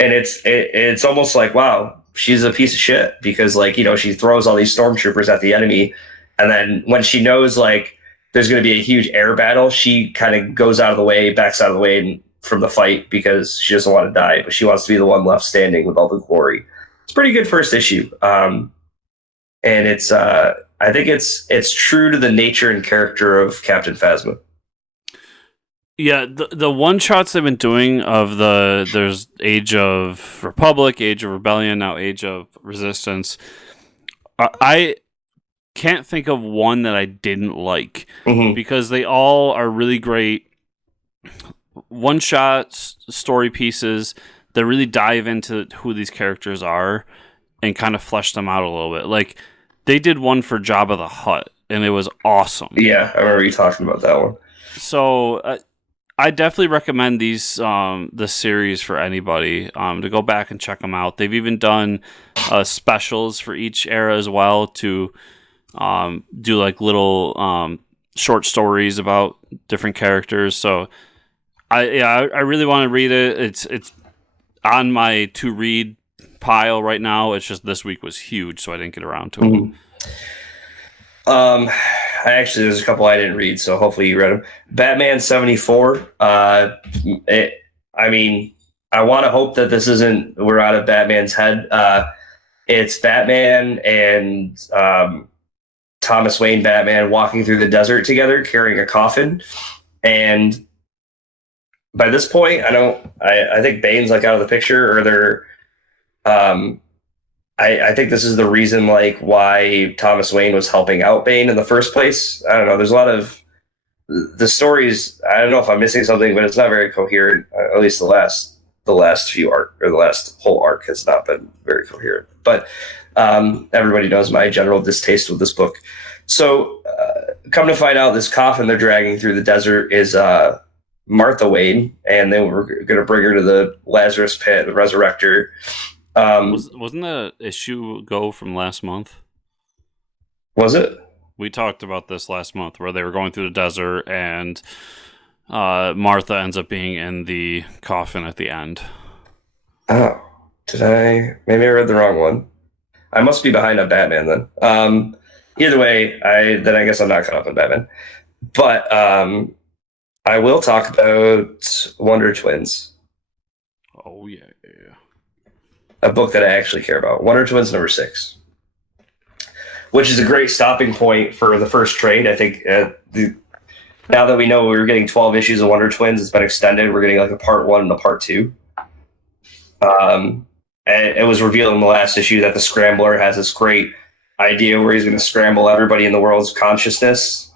it's almost like, wow, she's a piece of shit because, like, she throws all these stormtroopers at the enemy. And then when she knows, like, there's going to be a huge air battle, she kind of goes out of the way, backs out of the way from the fight because she doesn't want to die, but she wants to be the one left standing with all the glory. It's a pretty good first issue. And it's, I think it's true to the nature and character of Captain Phasma. Yeah, the one shots they've been doing of there's Age of Republic, Age of Rebellion, now Age of Resistance. I can't think of one that I didn't like because they all are really great one shot story pieces that really dive into who these characters are and kind of flesh them out a little bit. Like they did one for Jabba the Hutt and it was awesome. Yeah, I remember you talking about that one. So I definitely recommend these this series for anybody to go back and check them out. They've even done specials for each era as well to do like little short stories about different characters. So I really want to read it. It's on my to read pile right now. It's just this week was huge, so I didn't get around to it. There's a couple I didn't read, so hopefully you read them. Batman 74. I want to hope that this isn't we're out of Batman's head. It's Batman and Thomas Wayne Batman walking through the desert together, carrying a coffin. And by this point, I think Bane's like out of the picture, or they're I think this is the reason, like, why Thomas Wayne was helping out Bane in the first place. I don't know. There's a lot of the stories. I don't know if I'm missing something, but it's not very coherent. At least the last few arc, or the last whole arc, has not been very coherent. But everybody knows my general distaste with this book. So, come to find out, this coffin they're dragging through the desert is Martha Wayne, and they were going to bring her to the Lazarus Pit, the Resurrector. Wasn't the issue go from last month? Was it? We talked about this last month, where they were going through the desert, and Martha ends up being in the coffin at the end. Oh, did I? Maybe I read the wrong one. I must be behind on Batman then. Either way, I guess I'm not caught up on Batman. But I will talk about Wonder Twins. Oh, yeah. A book that I actually care about. Wonder Twins number 6. Which is a great stopping point for the first trade. I think now that we know we were getting 12 issues of Wonder Twins, it's been extended. We're getting like a part 1 and a part 2. And it was revealed in the last issue that the Scrambler has this great idea where he's going to scramble everybody in the world's consciousness.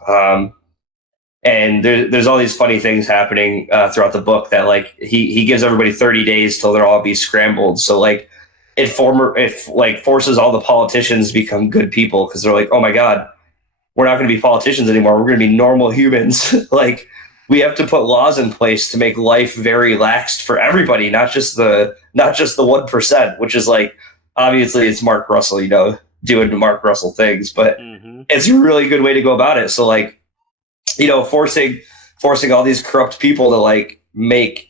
And there's all these funny things happening throughout the book that like he gives everybody 30 days till they'll all be scrambled. So like it forces all the politicians to become good people because they're like, oh my God, we're not going to be politicians anymore. We're going to be normal humans. Like we have to put laws in place to make life very laxed for everybody, not just the 1%, which is like, obviously it's Mark Russell, doing Mark Russell things, but it's a really good way to go about it. So like, forcing all these corrupt people to like make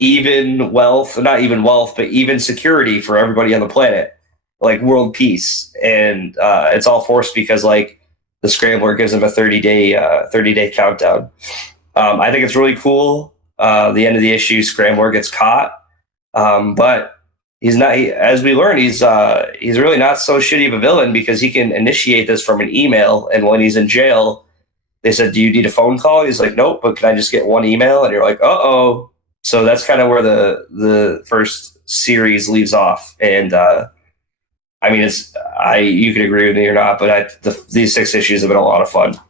not even wealth, but even security for everybody on the planet, like world peace. And it's all forced because like the Scrambler gives them a 30-day countdown. I think it's really cool. The end of the issue, Scrambler gets caught. But he's not, as we learn, he's really not so shitty of a villain because he can initiate this from an email. And when he's in jail, they said, do you need a phone call? He's like, nope, but can I just get one email? And you're like, uh-oh. So that's kind of where the first series leaves off. And I mean, you can agree with me or not, but these 6 issues have been a lot of fun.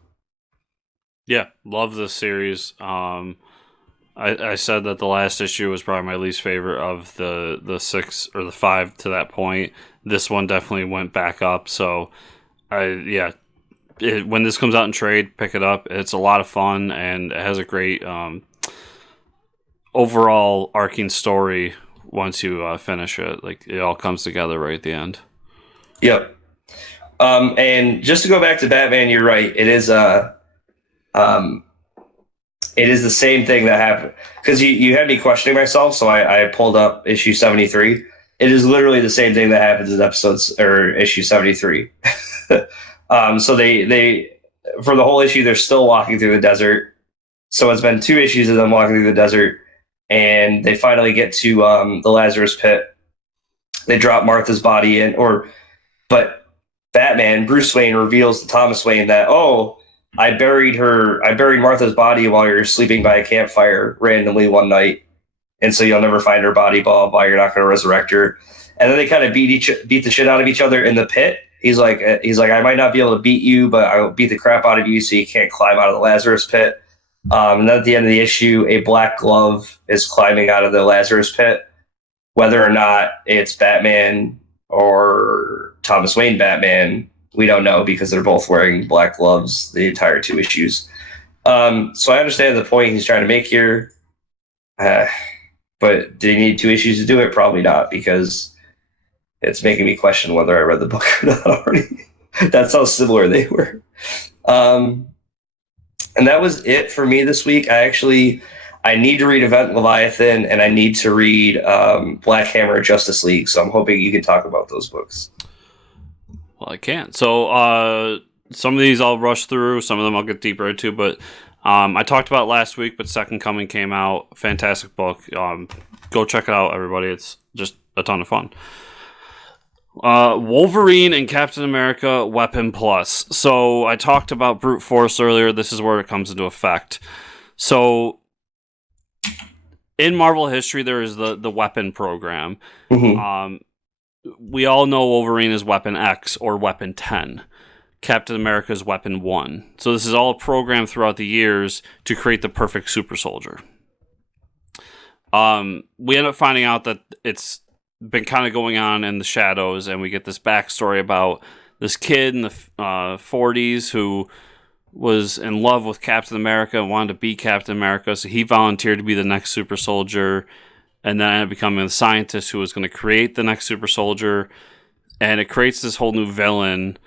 Yeah, love this series. I said that the last issue was probably my least favorite of the 6 or the 5 to that point. This one definitely went back up. So, when this comes out in trade, pick it up. It's a lot of fun, and it has a great overall arcing story once you finish it. Like, it all comes together right at the end. Yep. And just to go back to Batman, you're right. It is the same thing that happened. Because you had me questioning myself, so I pulled up issue 73. It is literally the same thing that happens in issue 73. So they for the whole issue, they're still walking through the desert. So it's been 2 issues of them walking through the desert, and they finally get to the Lazarus Pit. They drop Martha's body in, but Batman, Bruce Wayne, reveals to Thomas Wayne that, I buried Martha's body while you were sleeping by a campfire randomly one night, and so you'll never find her body, blah, blah, blah, you're not going to resurrect her. And then they kind of beat the shit out of each other in the pit. He's like, I might not be able to beat you, but I will beat the crap out of you so you can't climb out of the Lazarus Pit. And then at the end of the issue, a black glove is climbing out of the Lazarus Pit. Whether or not it's Batman or Thomas Wayne Batman, we don't know because they're both wearing black gloves the entire 2 issues. So I understand the point he's trying to make here. But did he need 2 issues to do it? Probably not, because it's making me question whether I read the book or not already. That's how similar they were. And that was it for me this week. I need to read Event Leviathan, and I need to read Black Hammer Justice League, so I'm hoping you can talk about those books. Well, I can't. So some of these I'll rush through, some of them I'll get deeper into, but I talked about it last week, but Second Coming came out. Fantastic book. Go check it out, everybody. It's just a ton of fun. Wolverine and Captain America Weapon Plus. So I talked about brute force earlier. This is where it comes into effect. So in Marvel history, there is the weapon program. Mm-hmm. We all know Wolverine is Weapon X or Weapon 10. Captain America is Weapon 1. So this is all a program throughout the years to create the perfect super soldier. We end up finding out that it's been kind of going on in the shadows, and we get this backstory about this kid in the 40s who was in love with Captain America and wanted to be Captain America, so he volunteered to be the next super soldier, and then ended up becoming the scientist who was going to create the next super soldier, and it creates this whole new villain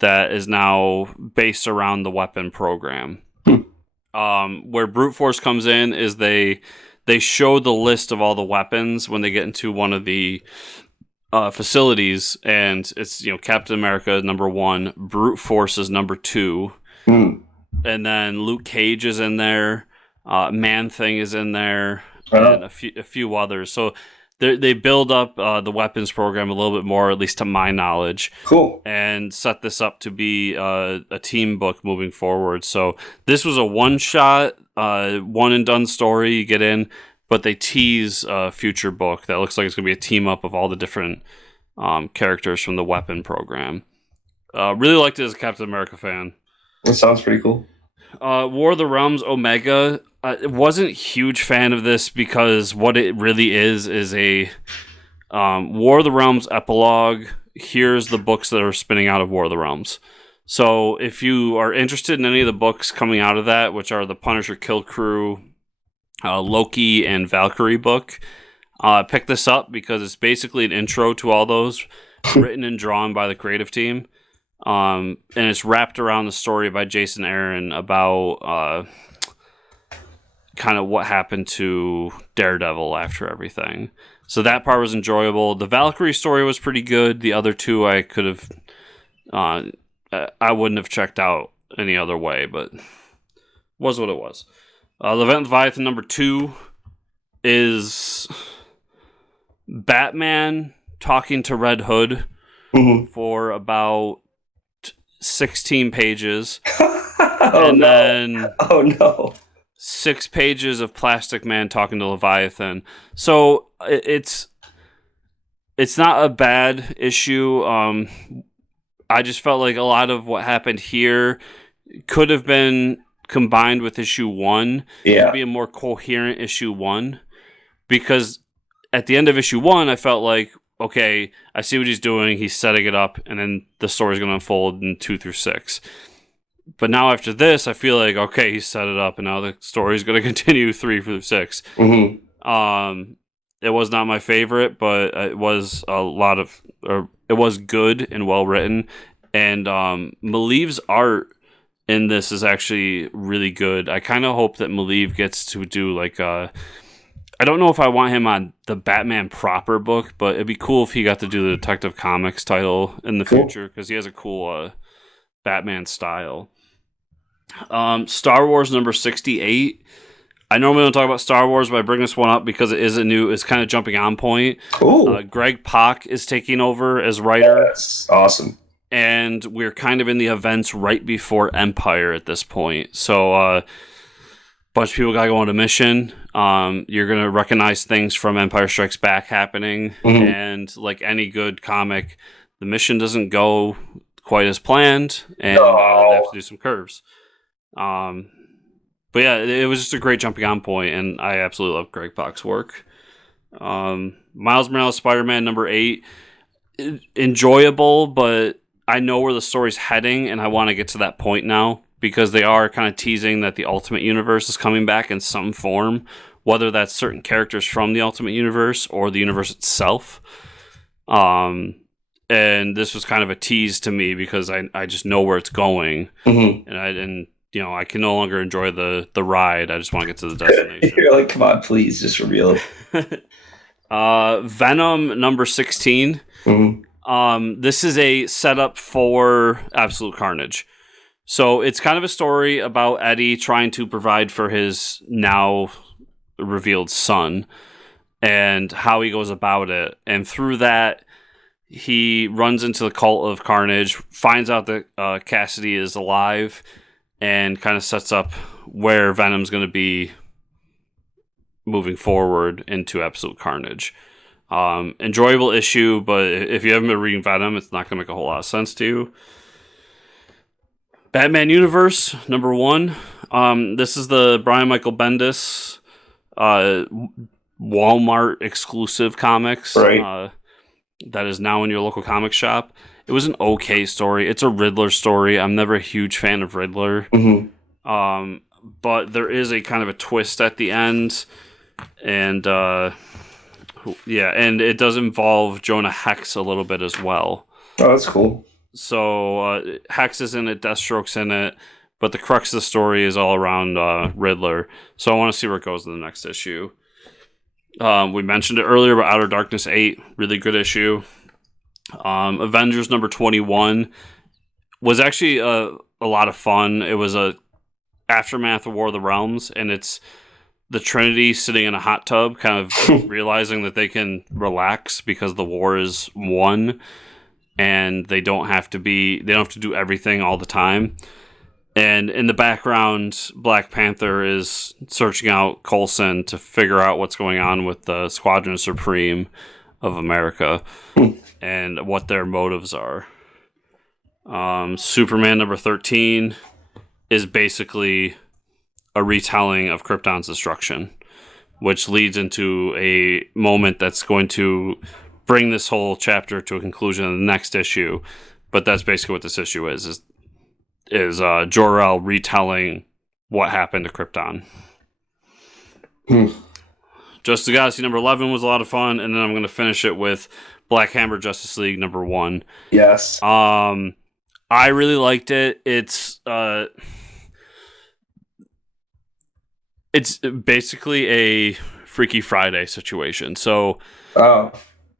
that is now based around the weapon program. Where brute force comes in is they show the list of all the weapons when they get into one of the facilities, and it's Captain America is number 1, brute force is number 2, and then Luke Cage is in there. Man-Thing is in there, and a few others. So they build up the weapons program a little bit more, at least to my knowledge. Cool. And set this up to be a team book moving forward. So this was a one-shot, one-and-done story. You get in, but they tease a future book that looks like it's going to be a team-up of all the different characters from the weapon program. Really liked it as a Captain America fan. That sounds pretty cool. War of the Realms Omega. Wasn't a huge fan of this because what it really is a War of the Realms epilogue. Here's the books that are spinning out of War of the Realms. So if you are interested in any of the books coming out of that, which are the Punisher Kill Crew, Loki, and Valkyrie book, pick this up because it's basically an intro to all those, written and drawn by the creative team. And it's wrapped around the story by Jason Aaron about kind of what happened to Daredevil after everything. So that part was enjoyable. The Valkyrie story was pretty good. The other two I could have, I wouldn't have checked out any other way, but was what it was. Leviathan number 2 is Batman talking to Red Hood for about 16 pages. Then oh no, 6 pages of Plastic Man talking to Leviathan. So it's not a bad issue. I just felt like a lot of what happened here could have been combined with issue 1 to be a more coherent issue 1, because at the end of issue 1 I felt like, okay, I see what he's doing, he's setting it up, and then the story's going to unfold in 2 through 6. But now after this, I feel like, okay, he set it up, and now the story's going to continue 3 through 6. It was not my favorite, but it was it was good and well written. And Maliv's art in this is actually really good. I kind of hope that Maliv gets to do like I don't know if I want him on the Batman proper book, but it'd be cool if he got to do the Detective Comics title in the future, because he has a cool Batman style. Star Wars number 68. I normally don't talk about Star Wars, but I bring this one up because it's kind of jumping on point. Greg Pak is taking over as writer. That's awesome. And we're kind of in the events right before Empire at this point. So a bunch of people got to go on a mission. You're going to recognize things from Empire Strikes Back happening. And like any good comic, the mission doesn't go quite as planned, and they have to do some curves. But yeah, it was just a great jumping on point, and I absolutely love Greg Pak's work. Miles Morales Spider-Man number 8, enjoyable, but I know where the story's heading, and I want to get to that point now, because they are kind of teasing that the Ultimate Universe is coming back in some form, whether that's certain characters from the Ultimate Universe or the universe itself. And this was kind of a tease to me because I just know where it's going, and I can no longer enjoy the ride. I just want to get to the destination. You're like, come on, please, just reveal it. Venom number 16. This is a setup for Absolute Carnage. So it's kind of a story about Eddie trying to provide for his now revealed son and how he goes about it. And through that, he runs into the cult of Carnage, finds out that Cassidy is alive, and kind of sets up where Venom's going to be moving forward into Absolute Carnage. Enjoyable issue, but if you haven't been reading Venom, it's not going to make a whole lot of sense to you. Batman Universe, number 1. This is the Brian Michael Bendis Walmart exclusive comics. Right. That is now in your local comic shop. It was an okay story. It's a Riddler story. I'm never a huge fan of Riddler. But there is a kind of a twist at the end. And and it does involve Jonah Hex a little bit as well. Oh, that's cool. So Hex is in it, Deathstroke's in it, but the crux of the story is all around Riddler. So I want to see where it goes in the next issue. We mentioned it earlier, but Outer Darkness 8, really good issue. Avengers number 21 was actually a lot of fun. It was a aftermath of War of the Realms, and it's the Trinity sitting in a hot tub, kind of realizing that they can relax because the war is won, and they don't have to do everything all the time. And in the background, Black Panther is searching out Coulson to figure out what's going on with the Squadron Supreme of America and what their motives are. Superman number 13 is basically a retelling of Krypton's destruction, which leads into a moment that's going to bring this whole chapter to a conclusion in the next issue. But that's basically what this issue is Jor-El retelling what happened to Krypton. Justice of the Galaxy number 11 was a lot of fun, and then I'm going to finish it with Black Hammer Justice League number 1. Yes. I really liked it. It's basically a Freaky Friday situation. So,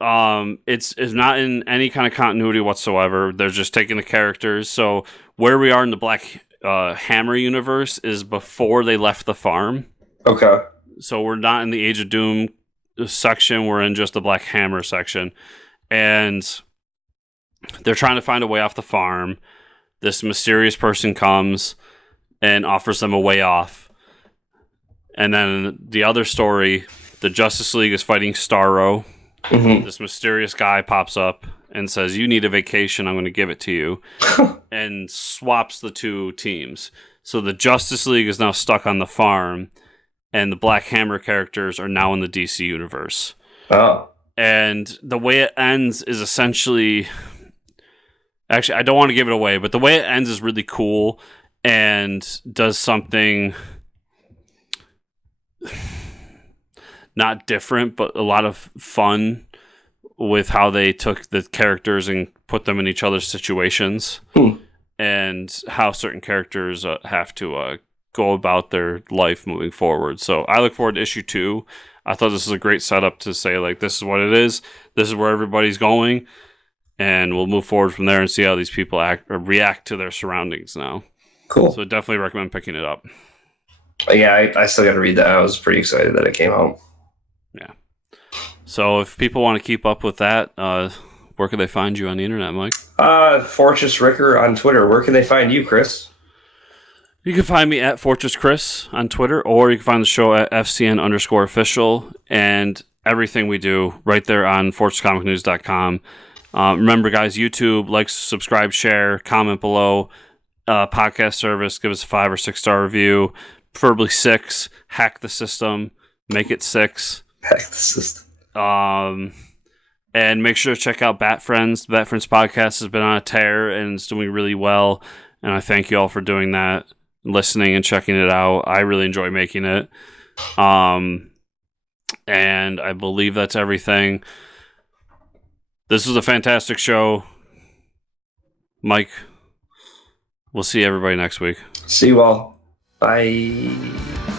it's not in any kind of continuity whatsoever. They're just taking the characters. So where we are in the Black Hammer universe is before they left the farm. Okay. So we're not in the Age of Doom section. We're in just the Black Hammer section. And they're trying to find a way off the farm. This mysterious person comes and offers them a way off. And then the other story, the Justice League is fighting Starro. Mm-hmm. This mysterious guy pops up and says, "You need a vacation, I'm going to give it to you," and swaps the two teams. So the Justice League is now stuck on the farm, and the Black Hammer characters are now in the DC universe. Oh. And the way it ends is essentially... Actually, I don't want to give it away, but the way it ends is really cool and does something... not different, but a lot of fun with how they took the characters and put them in each other's situations, and how certain characters have to go about their life moving forward. So I look forward to issue 2. I thought this was a great setup to say, like, this is what it is. This is where everybody's going, and we'll move forward from there and see how these people react to their surroundings now. Cool. So definitely recommend picking it up. Yeah, I still got to read that. I was pretty excited that it came out. Yeah. So if people want to keep up with that, where can they find you on the internet, Mike? Fortress Ricker on Twitter. Where can they find you, Chris? You can find me at Fortress Chris on Twitter, or you can find the show at FCN_official, and everything we do right there on FortressComicNews.com. Remember, guys, YouTube, like, subscribe, share, comment below. Podcast service, give us a 5 or 6 star review, preferably 6. Hack the system, make it 6. Hack the system. And make sure to check out Bat Friends. The Bat Friends podcast has been on a tear and it's doing really well. And I thank you all for doing that, listening and checking it out. I really enjoy making it. And I believe that's everything. This was a fantastic show. Mike, we'll see everybody next week. See you all. Bye.